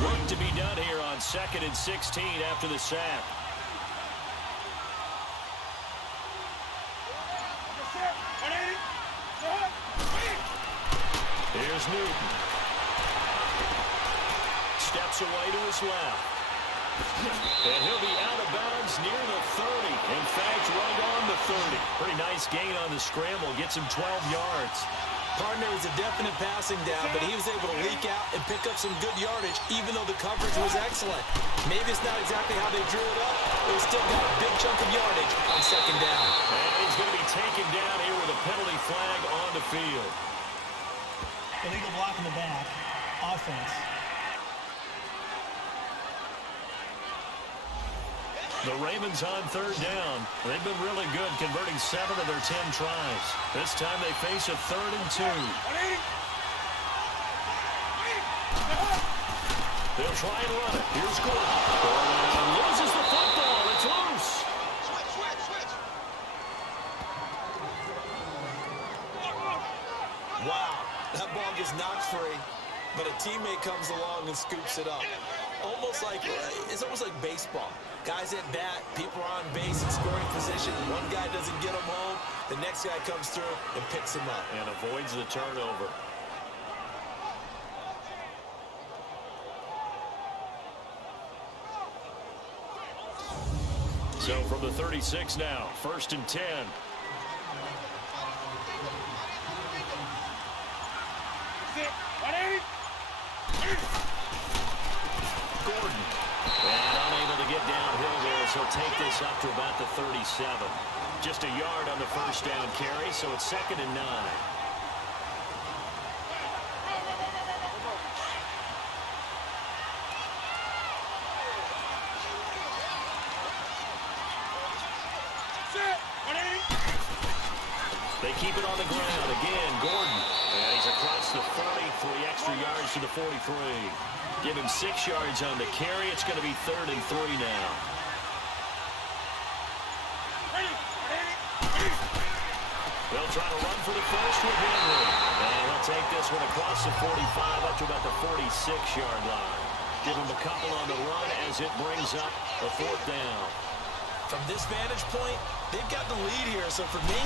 Work to be done here on 2nd and 16 after the sack. Here's Newton. Steps away to his left. And he'll be out of bounds near the 30. In fact, right on the 30. Pretty nice gain on the scramble. Gets him 12 yards. Partner was a definite passing down, but he was able to leak out and pick up some good yardage, even though the coverage was excellent. Maybe it's not exactly how they drew it up, but he still got a big chunk of yardage on second down. And he's going to be taken down here with a penalty flag on the field. Illegal block in the back. Offense. The Ravens on third down. They've been really good, converting 7 of their 10 tries. This time they face a 3rd and 2. They'll try and run it. Here's Gordon. Gordon loses the football. It's loose. Wow, that ball gets knocked free, but a teammate comes along and scoops it up. It's almost like baseball. Guys at bat, people are on base in scoring position. One guy doesn't get him home. The next guy comes through and picks him up. And avoids the turnover. So from the 36 now, 1st and 10. Gordon. And unable to get downhill there, so he'll take this up to about the 37. Just a yard on the first down carry, so it's 2nd and 9. They keep it on the ground again. Gordon. And he's across the 40, 3 extra yards to the 43. Give him 6 yards on the carry. It's going to be 3rd and 3 now. They'll try to run for the first with Henry. And he'll take this one across the 45 up to about the 46-yard line. Give him a couple on the run as it brings up a 4th down. From this vantage point, they've got the lead here. So for me,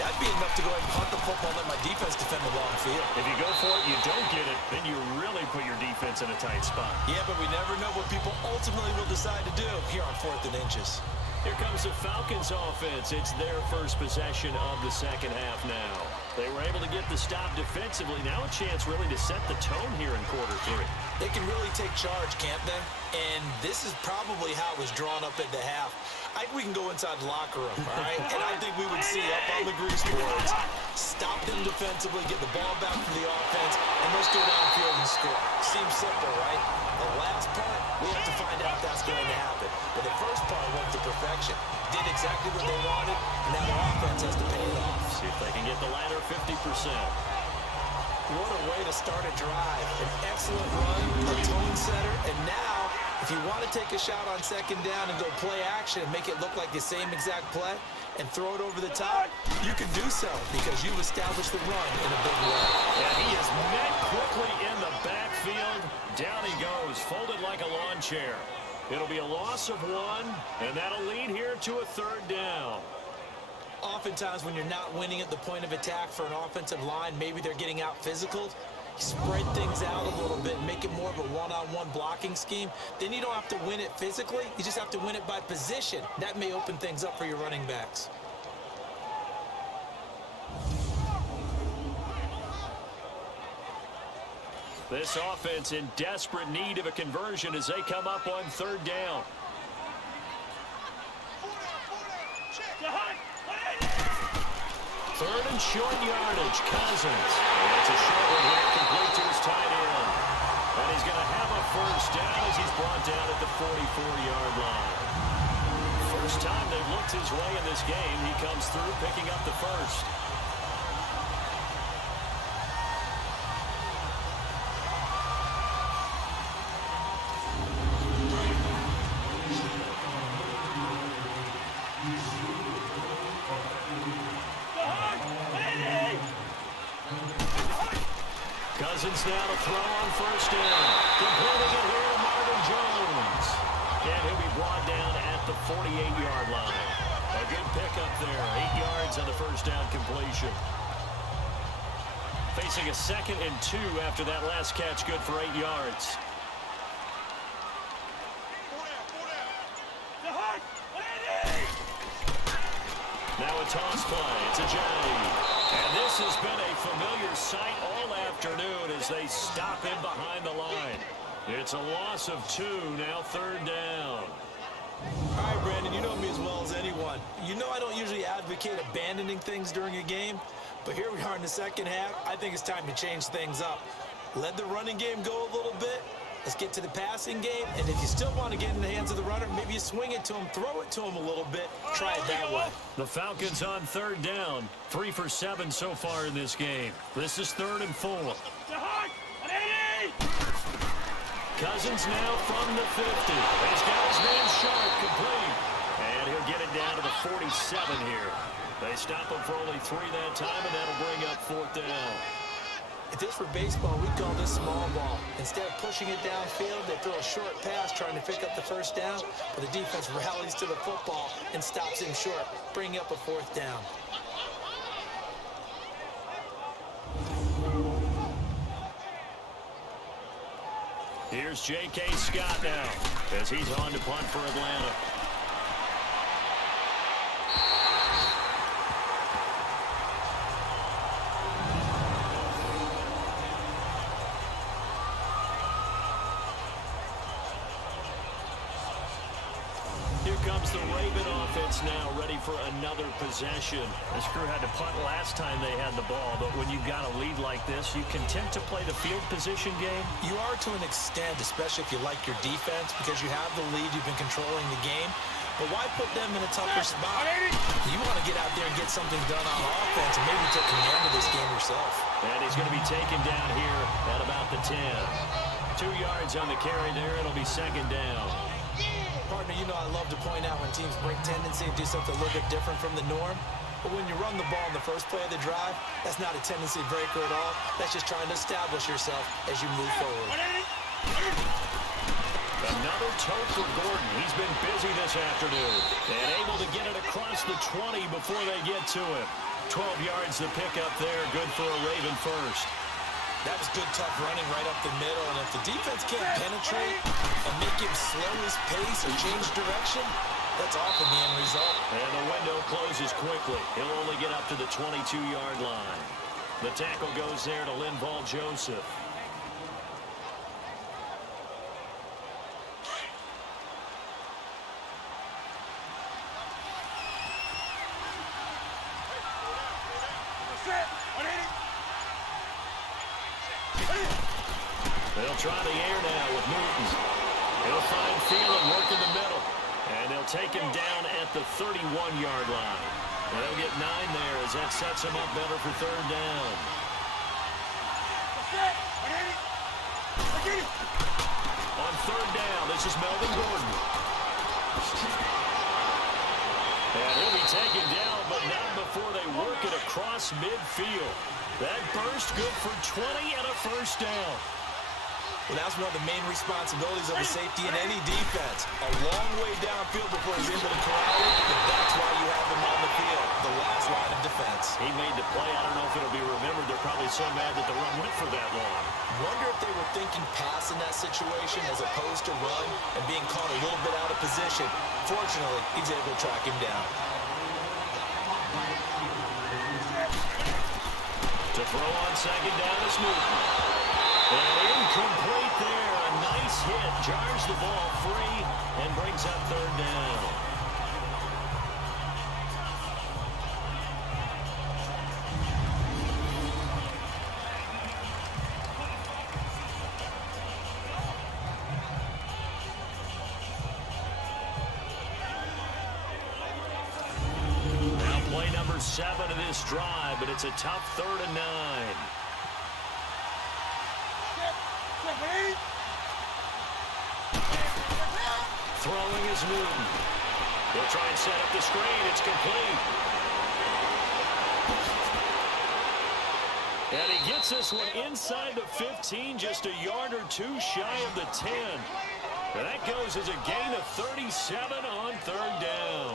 that'd be enough to go ahead and punt the football and let my defense defend the long field. If you go for it, you don't get it, then you really put your defense in a tight spot. Yeah, but we never know what people ultimately will decide to do here on 4th and inches. Here comes the Falcons offense. It's their first possession of the second half now. They were able to get the stop defensively. Now a chance really to set the tone here in quarter three. They can really take charge, can't they? And this is probably how it was drawn up at the half. I think we can go inside the locker room, all right? And I think we would see up on the grease boards, stop them defensively, get the ball back to the offense, and let's go downfield and score. Seems simple, right? The last part, we have to find out if that's going to happen. But the first part went to perfection. Did exactly what they wanted, and now the offense has to pay it off. See if they can get the ladder 50%. What a way to start a drive. An excellent run, a tone setter, and now, if you want to take a shot on second down and go play action and make it look like the same exact play and throw it over the top, you can do so because you've established the run in a big way. And he is met quickly in the backfield. Down he goes, folded like a lawn chair. It'll be a loss of 1, and that'll lead here to a third down. Oftentimes when you're not winning at the point of attack for an offensive line, maybe they're getting out physical, spread things out a little bit, make it more of a one-on-one blocking scheme. Then you don't have to win it physically. You just have to win it by position. That may open things up for your running backs. This offense in desperate need of a conversion as they come up on third down. Third and short yardage, Cousins. And it's a short one here, complete to his tight end. And he's going to have a first down as he's brought down at the 44-yard line. First time they've looked his way in this game, he comes through picking up the first. Cousins now to throw on first down. Completing it here to Marvin Jones. And he'll be brought down at the 48-yard line. A good pickup there. 8 yards on the first down completion. Facing a 2nd and 2 after that last catch, good for 8 yards. Now a toss play. It's a Johnny. And this has been a familiar sight all afternoon as they stop him behind the line. It's a loss of 2, now third down. All right, Brandon, you know me as well as anyone. You know I don't usually advocate abandoning things during a game, but here we are in the second half. I think it's time to change things up. Let the running game go a little bit. Let's get to the passing game, and if you still want to get in the hands of the runner, maybe you swing it to him, throw it to him a little bit, try it that way. The Falcons on third down, 3 for 7 so far in this game. This is 3rd and 4. Cousins now from the 50. He's got his man Sharp complete, and he'll get it down to the 47 here. They stop him for only 3 that time, and that'll bring up 4th down. If this were baseball, we'd call this small ball. Instead of pushing it downfield, they throw a short pass trying to pick up the first down, but the defense rallies to the football and stops him short, bringing up a 4th down. Here's J.K. Scott now as he's on to punt for Atlanta. Comes the Raven offense now, ready for another possession. This crew had to punt last time they had the ball, but when you've got a lead like this, you content to play the field position game? You are to an extent, especially if you like your defense, because you have the lead, you've been controlling the game. But why put them in a tougher spot? You want to get out there and get something done on offense and maybe take command of this game yourself. And he's going to be taken down here at about the 10. 2 yards on the carry there. It'll be 2nd down. Partner, you know I love to point out when teams break tendency and do something a little bit different from the norm. But when you run the ball in the first play of the drive, that's not a tendency breaker at all. That's just trying to establish yourself as you move forward. Another tote for Gordon. He's been busy this afternoon and able to get it across the 20 before they get to him. 12 yards to pick up there. Good for a Raven first. That was good, tough running right up the middle. And if the defense can't penetrate and make him slow his pace or change direction, That's often the end result. And the window closes quickly. He'll only get up to the 22-yard line. The tackle goes there to Linval Joseph. They'll try the air now with Newton. He'll find field and work in the middle. And they'll take him down at the 31-yard line. And they'll get 9 there as that sets him up better for third down. On third down, this is Melvin Gordon. And he'll be taken down, but not before they work it across midfield. That burst good for 20 and a first down. Well, that's one of the main responsibilities of a safety in any defense. A long way downfield before he's able to corral it, but that's why you have him on the field, the last line of defense. He made the play. I don't know if it'll be remembered. They're probably so mad that the run went for that long. Wonder if they were thinking pass in that situation as opposed to run and being caught a little bit out of position. Fortunately, he's able to track him down. To throw on second down is Newton. And incomplete there. A nice hit. Jars the ball free and brings up third down. Now play number 7 of this drive, but it's a tough 3rd and 9. Throwing is Newton. He'll try and set up the screen. It's complete. And he gets this one inside the 15, just a yard or two shy of the 10. And that goes as a gain of 37 on third down.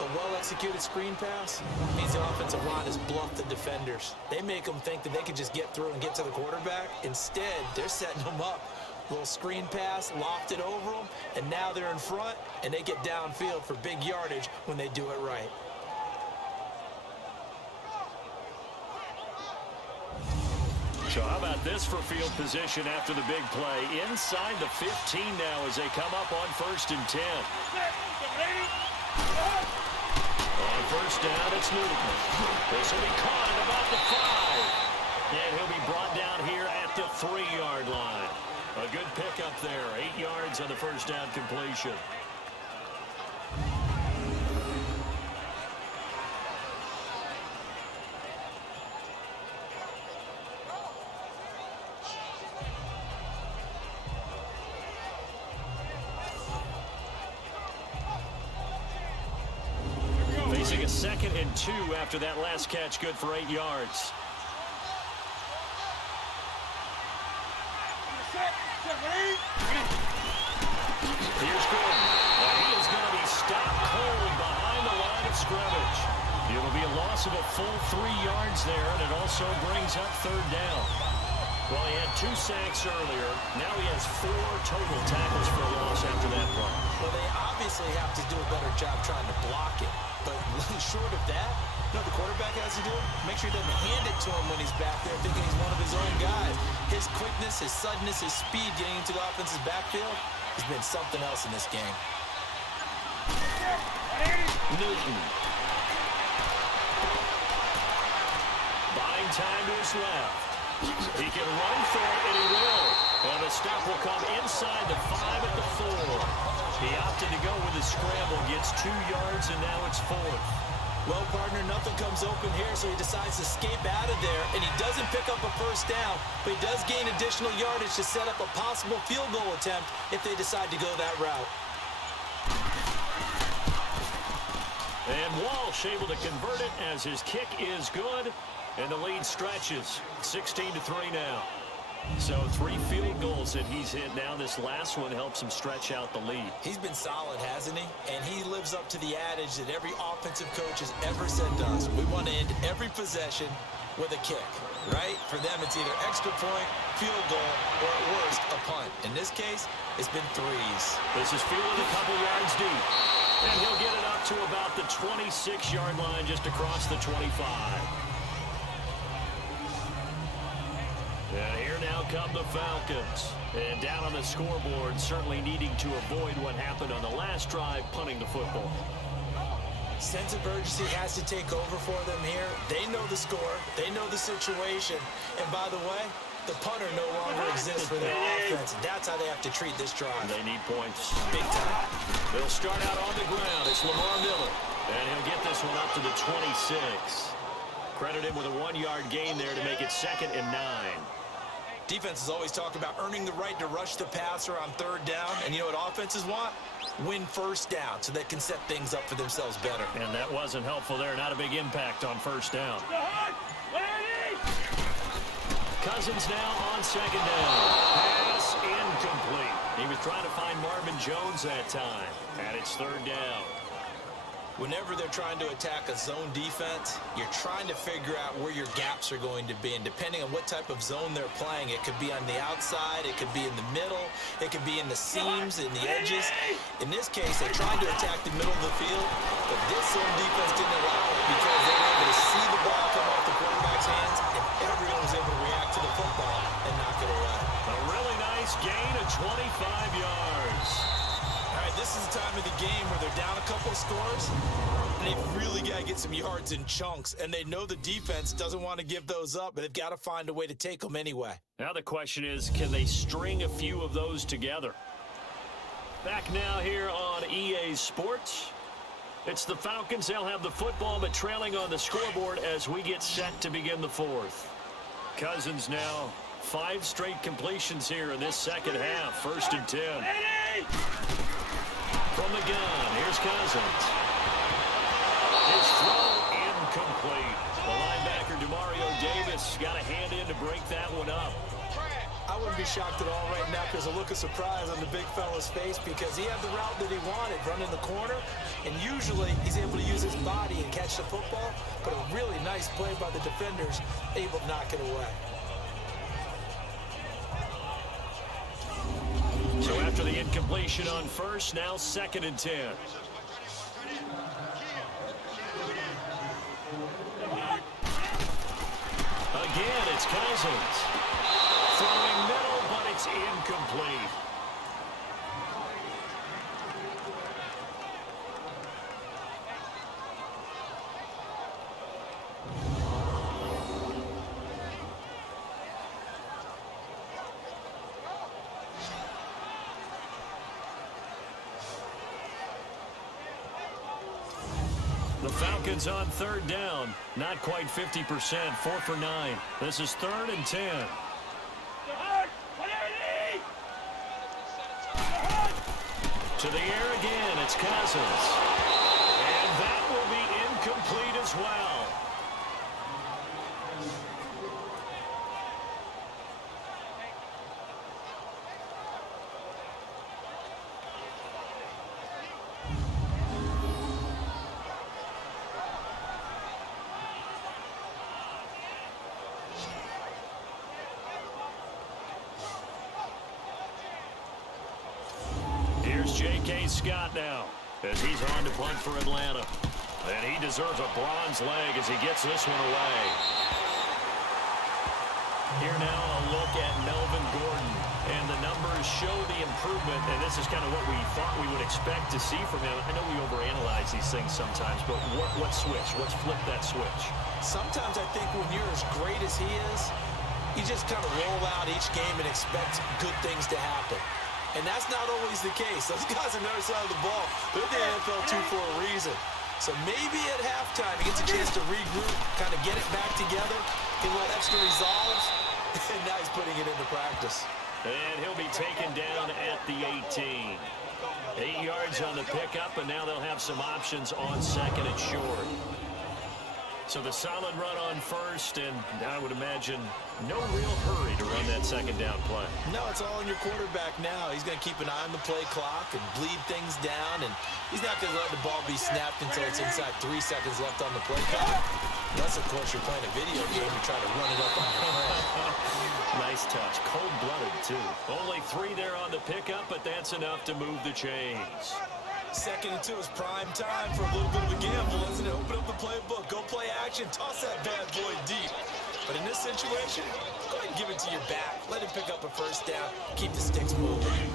A well-executed screen pass means the offensive line has bluffed the defenders. They make them think that they can just get through and get to the quarterback. Instead, they're setting them up. Little screen pass, lofted over them, and now they're in front, and they get downfield for big yardage when they do it right. So how about this for field position after the big play? Inside the 15 now as they come up on 1st and 10. On first down, it's Newton. This will be caught at about the 5. And he'll be brought down here at the 3-yard line. A good pickup there. 8 yards on the first down completion. Facing a 2nd and 2 after that last catch, good for 8 yards. Here's Gordon. And he is going to be stopped cold behind the line of scrimmage. It'll be a loss of a full 3 yards there, and it also brings up third down. Well, he had 2 sacks earlier. Now he has 4 total tackles for a loss after that play. Well, they obviously have to do a better job trying to block it. But short of that, you know what the quarterback has to do? Make sure he doesn't hand it to him when he's back there thinking he's one of his own guys. His quickness, his suddenness, his speed getting into the offense's backfield has been something else in this game. Newton. Buying time to his left. He can run for it, and he will. And the stop will come inside the 5 at the 4. He opted to go with his scramble, gets 2 yards, and now it's 4th. Well, partner, nothing comes open here, so he decides to escape out of there, and he doesn't pick up a first down, but he does gain additional yardage to set up a possible field goal attempt if they decide to go that route. And Walsh able to convert it as his kick is good, and the lead stretches. 16-3 now. So 3 field goals that he's hit now. This last one helps him stretch out the lead. He's been solid, hasn't he? And he lives up to the adage that every offensive coach has ever said to us. We want to end every possession with a kick. right? For them, it's either extra point, field goal, or at worst, a punt. In this case, it's been threes. This is fielded a couple yards deep. And he'll get it up to about the 26-yard line just across the 25. And here now come the Falcons. And down on the scoreboard, certainly needing to avoid what happened on the last drive, punting the football. Sense of urgency has to take over for them here. They know the score. They know the situation. And by the way, the punter no longer exists for their offense. That's how they have to treat this drive. They need points. Big time. They'll start out on the ground. It's Lamar Miller. And he'll get this one up to the 26. Credit him with a 1-yard gain there to make it 2nd and 9. Defenses always talk about earning the right to rush the passer on 3rd down. And you know what offenses want? Win 1st down so they can set things up for themselves better. And that wasn't helpful there. Not a big impact on 1st down. Cousins now on 2nd down. Pass incomplete. He was trying to find Marvin Jones that time. And it's 3rd down. Whenever they're trying to attack a zone defense, you're trying to figure out where your gaps are going to be. And depending on what type of zone they're playing, it could be on the outside, it could be in the middle, it could be in the seams, in the edges. In this case, they tried to attack the middle of the field, but this zone defense didn't allow it because they were able to see the ball come off the quarterback's hands, and everyone was able to react to the football and knock it away. A really nice gain of 25 yards. All right, this is the time of the game where they're down a couple of scores, and they've really got to get some yards in chunks, and they know the defense doesn't want to give those up, but they've got to find a way to take them anyway. Now the question is, can they string a few of those together? Back now here on EA Sports. It's the Falcons. They'll have the football, but trailing on the scoreboard as we get set to begin the 4th. Cousins now 5 straight completions here in this 2nd half. 1st and 10. From the gun, here's Cousins. His throw incomplete. The linebacker, Demario Davis, got a hand in to break that one up. I wouldn't be shocked at all right now because a look of surprise on the big fella's face because he had the route that he wanted, running the corner, and usually he's able to use his body and catch the football, but a really nice play by the defenders, able to knock it away. So after the incompletion on 1st, now 2nd and 10. Again, it's Cousins. Throwing middle, but it's incomplete. The Falcons on 3rd down. Not quite 50%. 4 for 9. This is 3rd and 10. To the air again. It's Cousins. And that will be incomplete as well. Here's J.K. Scott now as he's on to punt for Atlanta. And he deserves a bronze leg as he gets this one away. Here now a look at Melvin Gordon. And the numbers show the improvement. And this is kind of what we thought we would expect to see from him. I know we overanalyze these things sometimes, but what switch? Let's flip that switch. Sometimes I think when you're as great as he is, you just kind of roll out each game and expect good things to happen. And that's not always the case. Those guys on the other side of the ball, they're the NFL 2 for a reason. So maybe at halftime he gets a chance to regroup, kind of get it back together, get a little extra resolve, and now he's putting it into practice. And he'll be taken down at the 18. 8 yards on the pickup, and now they'll have some options on 2nd and short. So the solid run on 1st, and I would imagine no real hurry to run that 2nd down play. No, it's all on your quarterback now. He's going to keep an eye on the play clock and bleed things down, and he's not going to let the ball be snapped until it's inside 3 seconds left on the play clock. Unless, of course, you're playing a video game and trying to run it up on your friend. Nice touch. Cold-blooded, too. Only 3 there on the pickup, but that's enough to move the chains. 2nd and 2 is prime time for a little bit of a gamble, isn't it? Open up the playbook, go play action, toss that bad boy deep. But in this situation, go ahead and give it to your back. Let him pick up a first down. Keep the sticks moving.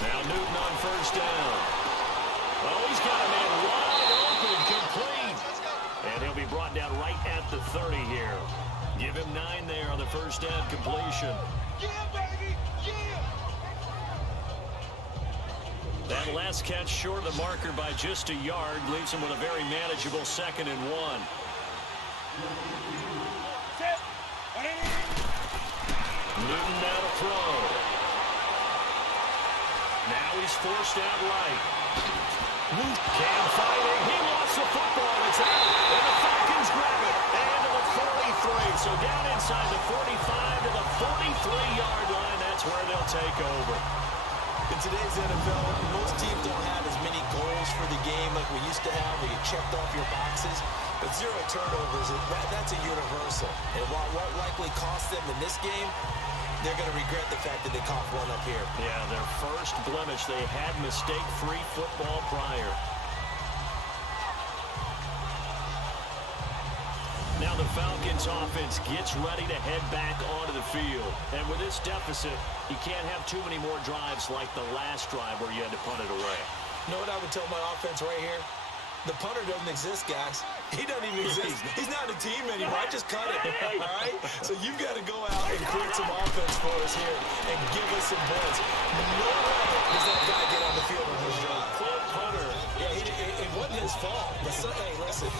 Now Newton on first down. Oh, he's got a man wide open, complete. And he'll be brought down right at the 30 here. Give him 9 there on the first down completion. That last catch short of the marker by just a yard leaves him with a very manageable 2nd and 1. Newton now to throw. Now he's forced out right. Cam fighting. He lost the football. It's out. And the Falcons grab it. And to the 43. So down inside the 45 to the 43-yard line. That's where they'll take over. In today's NFL, most teams don't have as many goals for the game like we used to have, where you checked off your boxes. But 0 turnovers, that's a universal. And while it won't likely cost them in this game, they're going to regret the fact that they caught one up here. Yeah, their first blemish. They had mistake-free football prior. Now the Falcons offense gets ready to head back onto the field. And with this deficit, you can't have too many more drives like the last drive where you had to punt it away. You know what I would tell my offense right here? The punter doesn't exist, guys. He doesn't even exist. He's not a team anymore. I just cut it, all right? So you've got to go out and create some offense for us here and give us some points. No way does that guy get on the field on his drive. Poor punter. Yeah, it wasn't his fault. But hey, listen,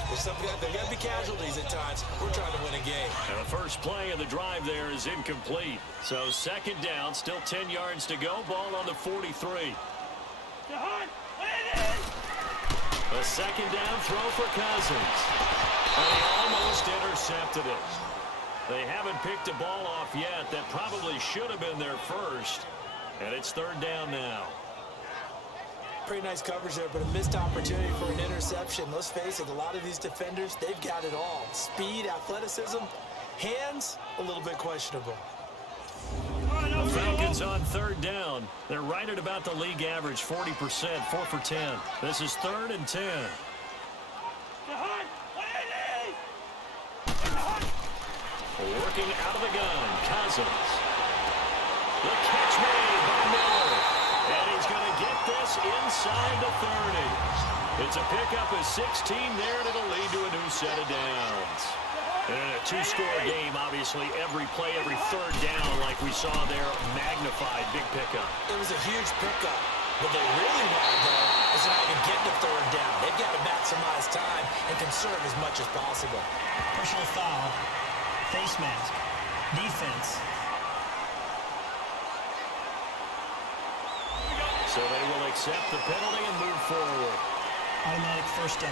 there got to be casualties at times. We're trying to win a game. And the first play of the drive there is incomplete. So 2nd down, still 10 yards to go. Ball on the 43. A 2nd down throw for Cousins. And he almost intercepted it. They haven't picked a ball off yet. That probably should have been their first. And it's 3rd down now. Pretty nice coverage there, but a missed opportunity for an interception. Let's face it, a lot of these defenders, they've got it all. Speed, athleticism, hands, a little bit questionable. The Falcons on 3rd down. They're right at about the league average, 40%, 4 for 10. This is 3rd and 10. Working out of the gun, Cousins. The catch made by Miller. And he's going to get this inside the 30. It's a pickup of 16 there, and it'll lead to a new set of downs. And a 2-score game, obviously, every play, every 3rd down, like we saw there, magnified, big pickup. It was a huge pickup. What they really want, though, is to not even get the 3rd down. They've got to maximize time and conserve as much as possible. Personal foul, face mask, defense. So they will accept the penalty and move forward. Automatic first down.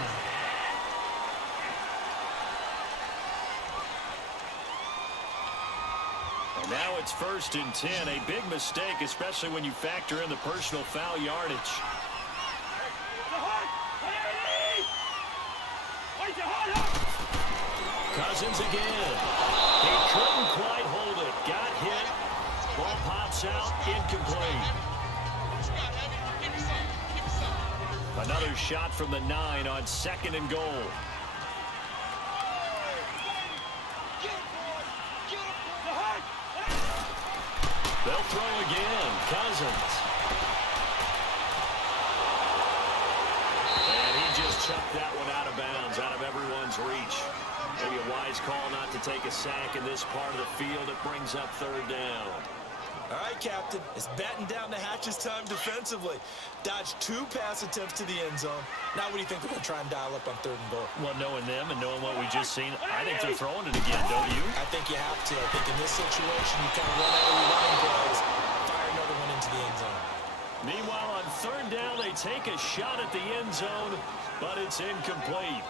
And now it's 1st and 10. A big mistake, especially when you factor in the personal foul yardage. Cousins again. He couldn't quite hold it. Got hit. Ball pops out. Incomplete. Another shot from the 9 on 2nd and goal. They'll throw again. Cousins. And he just chucked that one out of bounds, out of everyone's reach. Maybe a wise call not to take a sack in this part of the field. It brings up 3rd down. All right, Captain. It's batten down the hatches time defensively. Dodged 2 pass attempts to the end zone. Now what do you think they're going to try and dial up on 3rd and goal? Well, knowing them and knowing what we just seen, I think they're throwing it again, don't you? I think you have to. I think in this situation, you kind of run out of your running plays, fire another one into the end zone. Meanwhile, on 3rd down, they take a shot at the end zone, but it's incomplete.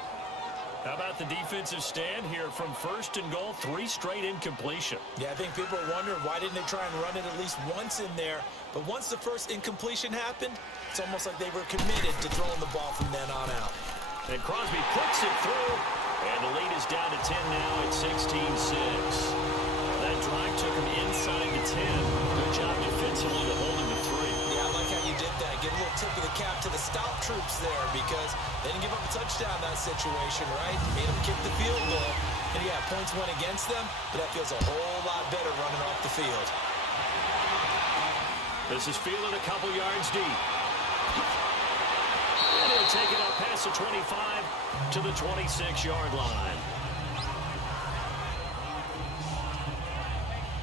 How about the defensive stand here from 1st and goal, 3 straight incompletion? Yeah, I think people are wondering why didn't they try and run it at least once in there. But once the first incompletion happened, it's almost like they were committed to throwing the ball from then on out. And Crosby puts it through, and the lead is down to 10 now at 16-6. That drive took him inside to 10. Good job defensively to hold him to 3. Yeah, I like how you did that. Give a little tip of the cap to the stop troops there because they didn't give up a touchdown in that situation, right? Made them kick the field goal. And yeah, points went against them, but that feels a whole lot better running off the field. This is fielded a couple yards deep. And he'll take it up past the 25 to the 26-yard line.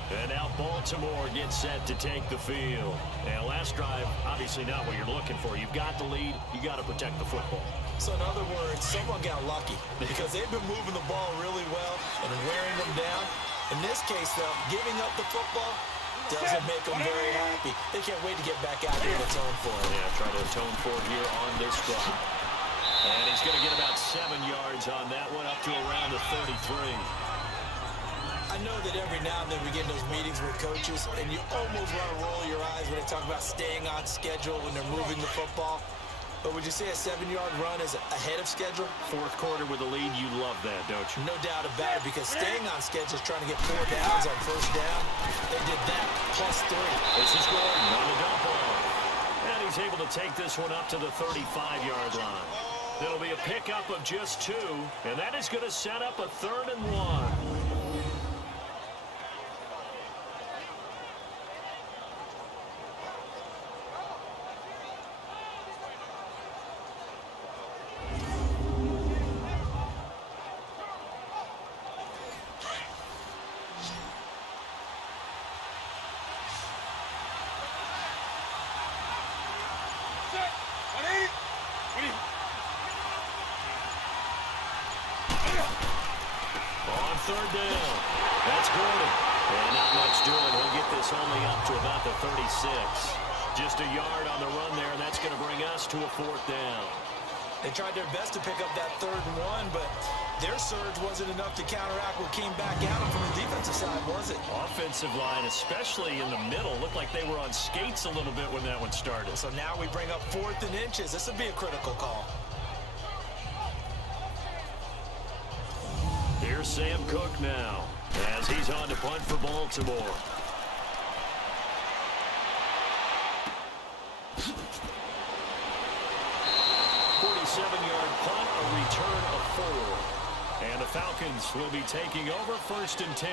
And now Baltimore gets set to take the field. And last drive, obviously not what you're looking for. You've got the lead. You got to protect the football. So in other words, someone got lucky because they've been moving the ball really well and wearing them down. In this case, though, giving up the football doesn't make them very happy. They can't wait to get back out there and atone for it. Yeah, try to atone for it here on this drive. And he's going to get about 7 yards on that one, up to around the 33. I know that every now and then we get in those meetings with coaches, and you almost want to roll your eyes when they talk about staying on schedule when they're moving the football. But would you say a 7-yard run is ahead of schedule? 4th quarter with a lead, you love that, don't you? No doubt about it, because staying on schedule is trying to get 4 downs on 1st down. They did that plus 3. This is Gordon on the dump off. And he's able to take this one up to the 35-yard line. It'll be a pickup of just 2, and that is going to set up a 3rd and 1. On 3rd down, that's Gordon. And not much doing. He'll get this only up to about the 36. Just a yard on the run there, and that's going to bring us to a 4th down. They tried their best to pick up that 3rd and 1, but their surge wasn't enough to counteract what came back at them from the defensive side, was it? Offensive line, especially in the middle, looked like they were on skates a little bit when that one started. So now we bring up 4th and inches. This would be a critical call. Here's Sam Cook now, as he's on to punt for Baltimore. 47-yard punt, a return of 4. And the Falcons will be taking over 1st and 10.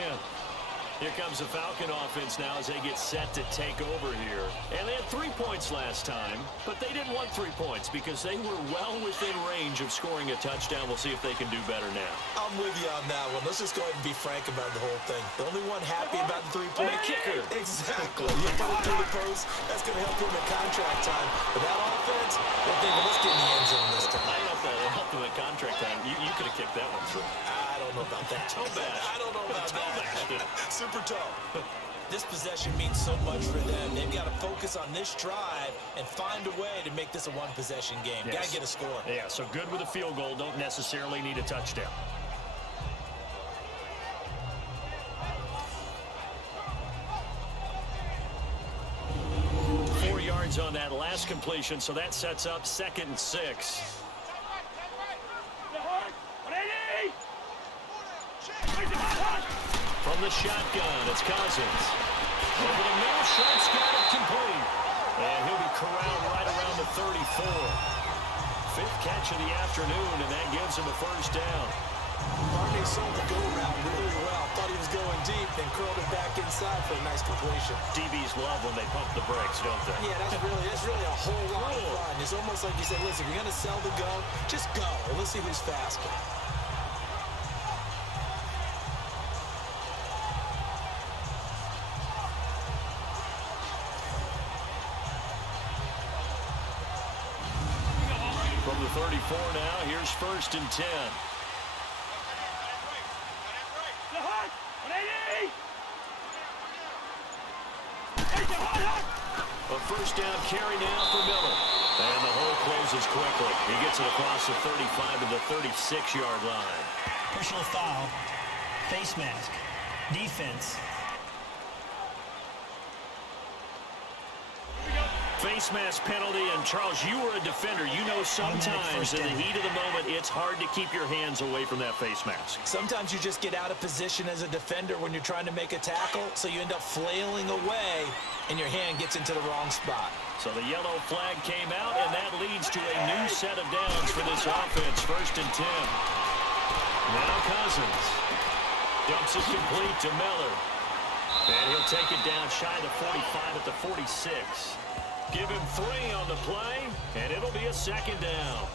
Here comes the Falcon offense now as they get set to take over here. And they had 3 points last time, but they didn't want 3 points because they were well within range of scoring a touchdown. We'll see if they can do better now. I'm with you on that one. Let's just go ahead and be frank about the whole thing. The only one happy about the 3-point kicker. Exactly. You put it through the post. That's going to help him in contract time. But that offense, they're thinking, let's get in the end zone this time. I don't know if that helped him in contract time. You could have kicked that one through. I don't know about that. Toe bash. I don't know about that. Bashed. Super toe. This possession means so much for them. They've got to focus on this drive and find a way to make this a one-possession game. Yes. Got to get a score. Yeah, so good with a field goal. Don't necessarily need a touchdown. On that last completion, so that sets up 2nd and 6. From the shotgun, it's Cousins. Over the middle, Schultz got it complete. And he'll be corralled right around the 34. 5th catch of the afternoon, and that gives him a 1st down. Barney sold the go route really well. Thought he was going deep, then curled it back inside for a nice completion. DBs love when they pump the brakes, don't they? Yeah, that's really a whole lot of fun. It's almost like you say, listen, if you're going to sell the go, just go. And let's see who's faster. From the 34 now, here's 1st and 10. A 1st down carry now for Miller. And the hole closes quickly. He gets it across the 35 to the 36-yard line. Personal foul. Face mask. Defense. Face mask penalty, and Charles, you were a defender. You know sometimes in the heat of the moment, it's hard to keep your hands away from that face mask. Sometimes you just get out of position as a defender when you're trying to make a tackle, so you end up flailing away, and your hand gets into the wrong spot. So the yellow flag came out, and that leads to a new set of downs for this offense. 1st and 10. Now Cousins dumps it complete to Miller. And he'll take it down shy of the 45 at the 46. Give him 3 on the play, and it'll be a 2nd down.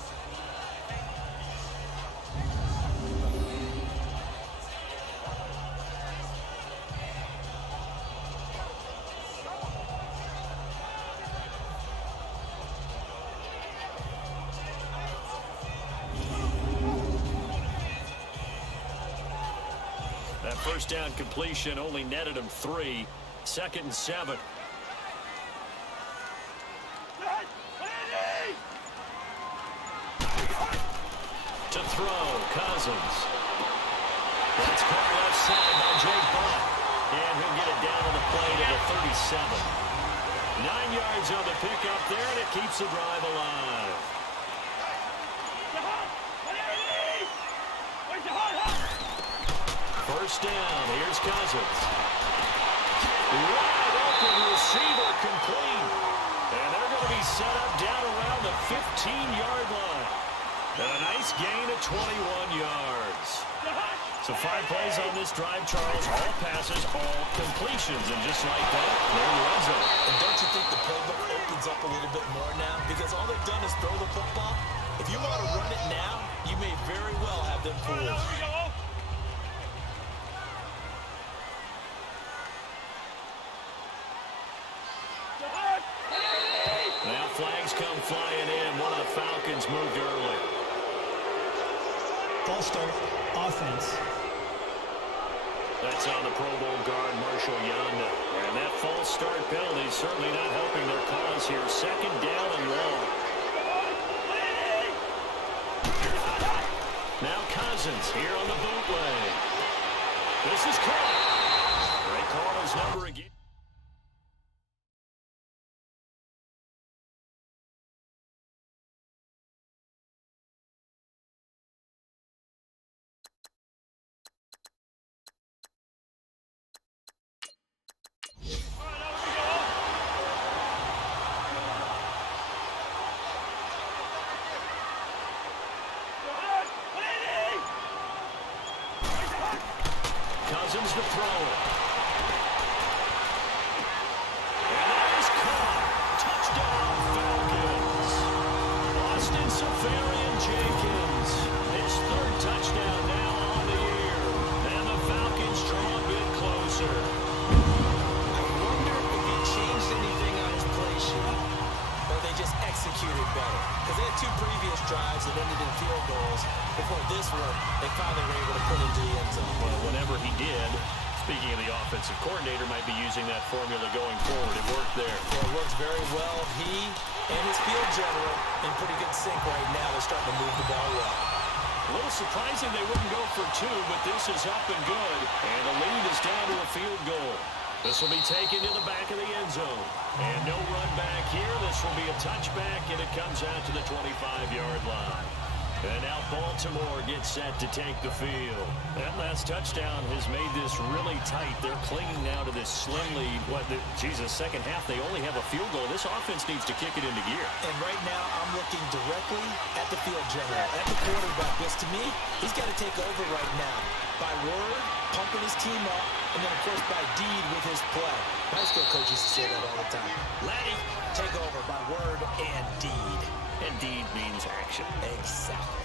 That first down completion only netted him 3. 2nd and 7. To throw, Cousins. That's caught left side by Jake Butt. And he'll get it down on the play to the 37. 9 yards on the pickup there, and it keeps the drive alive. First down, here's Cousins. Wide open receiver complete. And they're going to be set up down around the 15-yard line. And a nice gain of 21 yards. So 5 plays on this drive, Charles. All passes, all completions. And just like that, they're in the red zone. And don't you think the playbook opens up a little bit more now? Because all they've done is throw the football. If you want to run it now, you may very well have them fooled. Now flags come flying in. One of the Falcons moved early. False start. Offense. That's on the Pro Bowl guard, Marshall Yanda. And that false start penalty is certainly not helping their cause here. 2nd down and long. Now Cousins here on the bootleg. This is caught. They call his number again. Cousins to throw it. And that is caught. Touchdown, Falcons. Austin Seferian-Jenkins. His 3rd touchdown now on the year. And the Falcons draw a bit closer. I wonder if he changed anything on his play sheet, or they just executed better. Because they had 2 previous drives that ended in field goals. Before this one, they finally were able to put into the end zone. Well, whatever he did, speaking of the offensive coordinator, might be using that formula going forward. It worked there. Yeah, it works very well. He and his field general in pretty good sync right now. They're starting to move the ball well. A little surprising they wouldn't go for 2, but this is up and good. And the lead is down to a field goal. This will be taken to the back of the end zone. And no run back here. This will be a touchback, and it comes out to the 25-yard line. And now Baltimore gets set to take the field. That last touchdown has made this really tight. They're clinging now to this slim lead. Second half, they only have a field goal. This offense needs to kick it into gear. And right now, I'm looking directly at the field general, at the quarterback. Because to me, he's got to take over right now. By word, pumping his team up, and then, of course, by deed with his play. High school coaches used to say that all the time. Laddie, take over by word and deed. And deed means action. Exactly.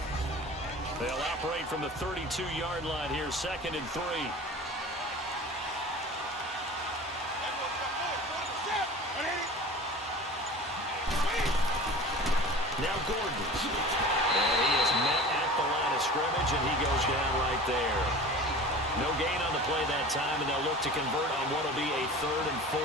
They'll operate from the 32-yard line here, 2nd and 3. Now Gordon. And he is met at the line of scrimmage, and he goes down right there. No gain on the play that time, and they'll look to convert on what will be a 3rd and 4.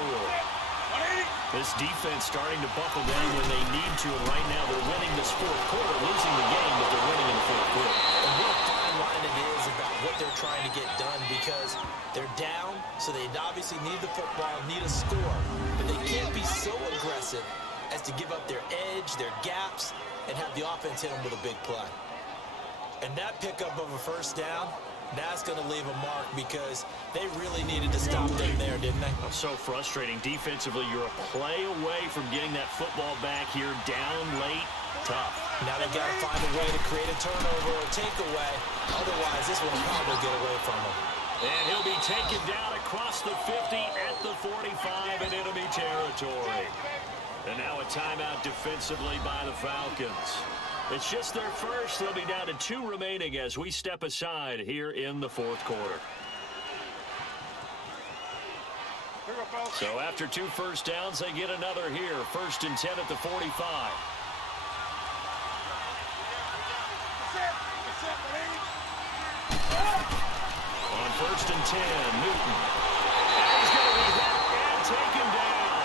This defense starting to buckle down when they need to, and right now they're winning this fourth quarter, losing the game, but they're winning in the fourth quarter. And what a fine line it is about what they're trying to get done, because they're down, so they obviously need the football, need a score, but they can't be so aggressive as to give up their edge, their gaps, and have the offense hit them with a big play. And that pickup of a first down, that's going to leave a mark, because they really needed to stop them there, didn't they? So frustrating. Defensively, you're a play away from getting that football back here, down late, tough. Now they've got to find a way to create a turnover or takeaway. Otherwise, this will probably get away from them. And he'll be taken down across the 50 at the 45 in enemy territory. And now a timeout defensively by the Falcons. It's just their first. They'll be down to 2 remaining as we step aside here in the fourth quarter. So after 2 first downs, they get another here. 1st and 10 at the 45. On 1st and 10, Newton. And he's going to be hit and taken down.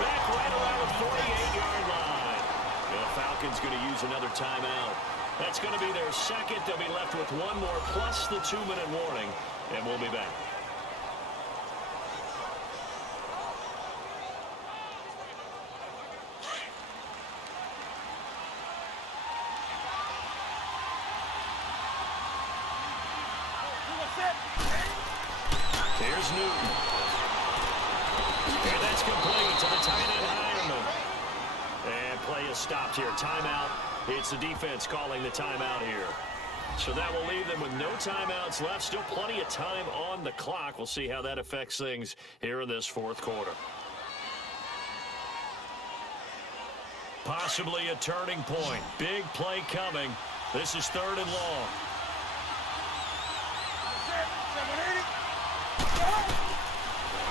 Back right around the 48-yard line. The Falcons going to use another timeout. That's going to be their second. They'll be left with 1 more plus the 2-minute warning, and we'll be back. Here's Newton. And that's complete to the tight end, Hireman. And play is stopped here. Timeout. It's the defense calling the timeout here. So that will leave them with no timeouts left. Still plenty of time on the clock. We'll see how that affects things here in this fourth quarter. Possibly a turning point. Big play coming. This is 3rd and long.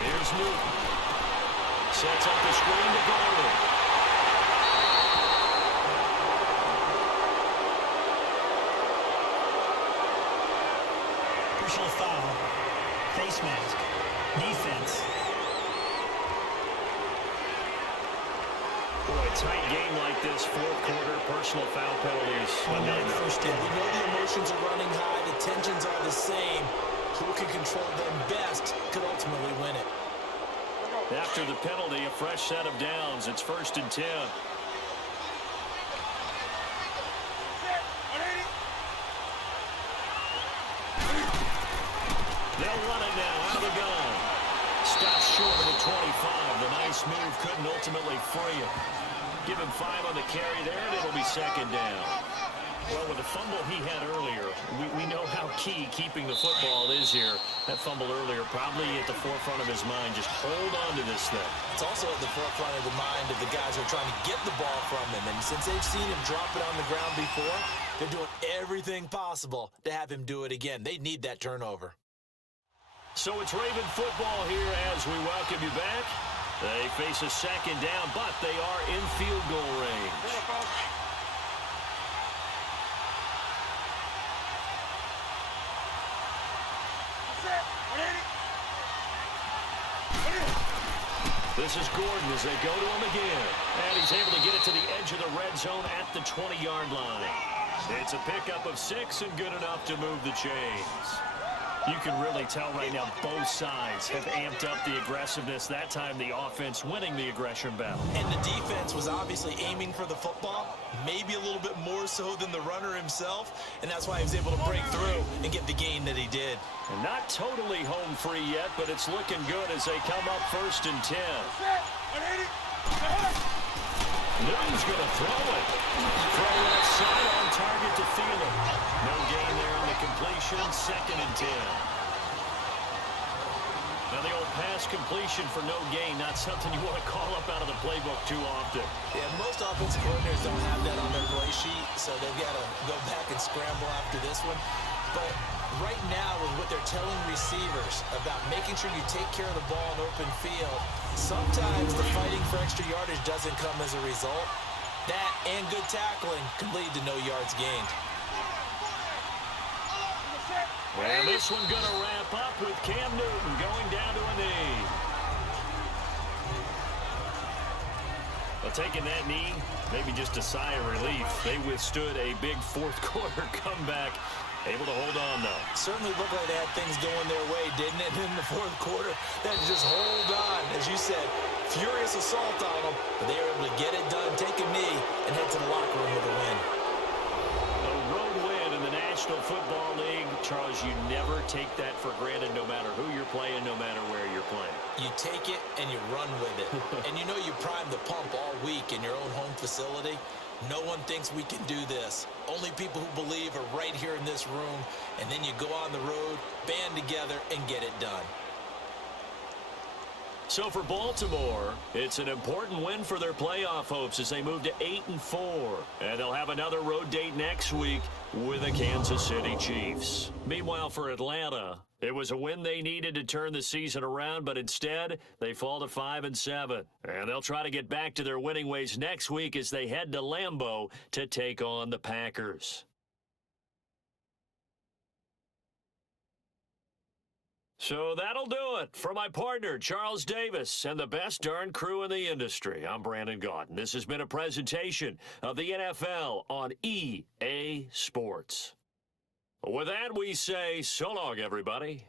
Here's Newton. Sets up the screen to Golden. Personal foul. Face mask. Defense. Boy, a tight game like this, fourth quarter, personal foul penalties. 1 minute first down. We know the emotions are running high. The tensions are the same. Who can control them best could ultimately win it. After the penalty, a fresh set of downs. It's 1st and 10. They'll run it now out of the gun. Stops short of the 25. The nice move couldn't ultimately free him. Give him 5 on the carry there, and it'll be 2nd down. Well, with the fumble he had earlier, we know how key keeping the football is here. That fumble earlier probably at the forefront of his mind. Just hold on to this thing. It's also at the forefront of the mind of the guys who are trying to get the ball from him. And since they've seen him drop it on the ground before, they're doing everything possible to have him do it again. They need that turnover. So it's Raven football here as we welcome you back. They face a 2nd down, but they are in field goal range. This is Gordon as they go to him again. And he's able to get it to the edge of the red zone at the 20-yard line. It's a pickup of 6 and good enough to move the chains. You can really tell right now both sides have amped up the aggressiveness. That time the offense winning the aggression battle. And the defense was obviously aiming for the football, maybe a little bit more so than the runner himself, and that's why he was able to break through and get the gain that he did. And not totally home free yet, but it's looking good as they come up 1st and 10. Newton's going to throw it. Throw left side on target to Thielen. No gain there on the completion. 2nd and 10. Now the old pass completion for no gain, not something you want to call up out of the playbook too often. Yeah, most offensive coordinators don't have that on their play sheet, so they've got to go back and scramble after this one. But right now, with what they're telling receivers about making sure you take care of the ball in open field, sometimes the fighting for extra yardage doesn't come as a result. That and good tackling can lead to no yards gained. And this one going to wrap up with Cam Newton going down to a knee. Well, taking that knee, maybe just a sigh of relief. They withstood a big fourth-quarter comeback. Able to hold on, though. Certainly looked like they had things going their way, didn't it, in the fourth quarter? That just hold on. As you said, furious assault on them, but they were able to get it done, take a knee, and head to the locker room with a win. A road win in the National Football League. Charles, you never take that for granted no matter who you're playing, no matter where you're playing. You take it and you run with it. And you know you prime the pump all week in your own home facility. No one thinks we can do this. Only people who believe are right here in this room. And then you go on the road, band together, and get it done. So for Baltimore, it's an important win for their playoff hopes as they move to 8-4. And they'll have another road date next week with the Kansas City Chiefs. Meanwhile, for Atlanta, it was a win they needed to turn the season around, but instead, they fall to 5-7. And they'll try to get back to their winning ways next week as they head to Lambeau to take on the Packers. So that'll do it. For my partner, Charles Davis, and the best darn crew in the industry, I'm Brandon Gaudin. This has been a presentation of the NFL on EA Sports. With that, we say so long, everybody.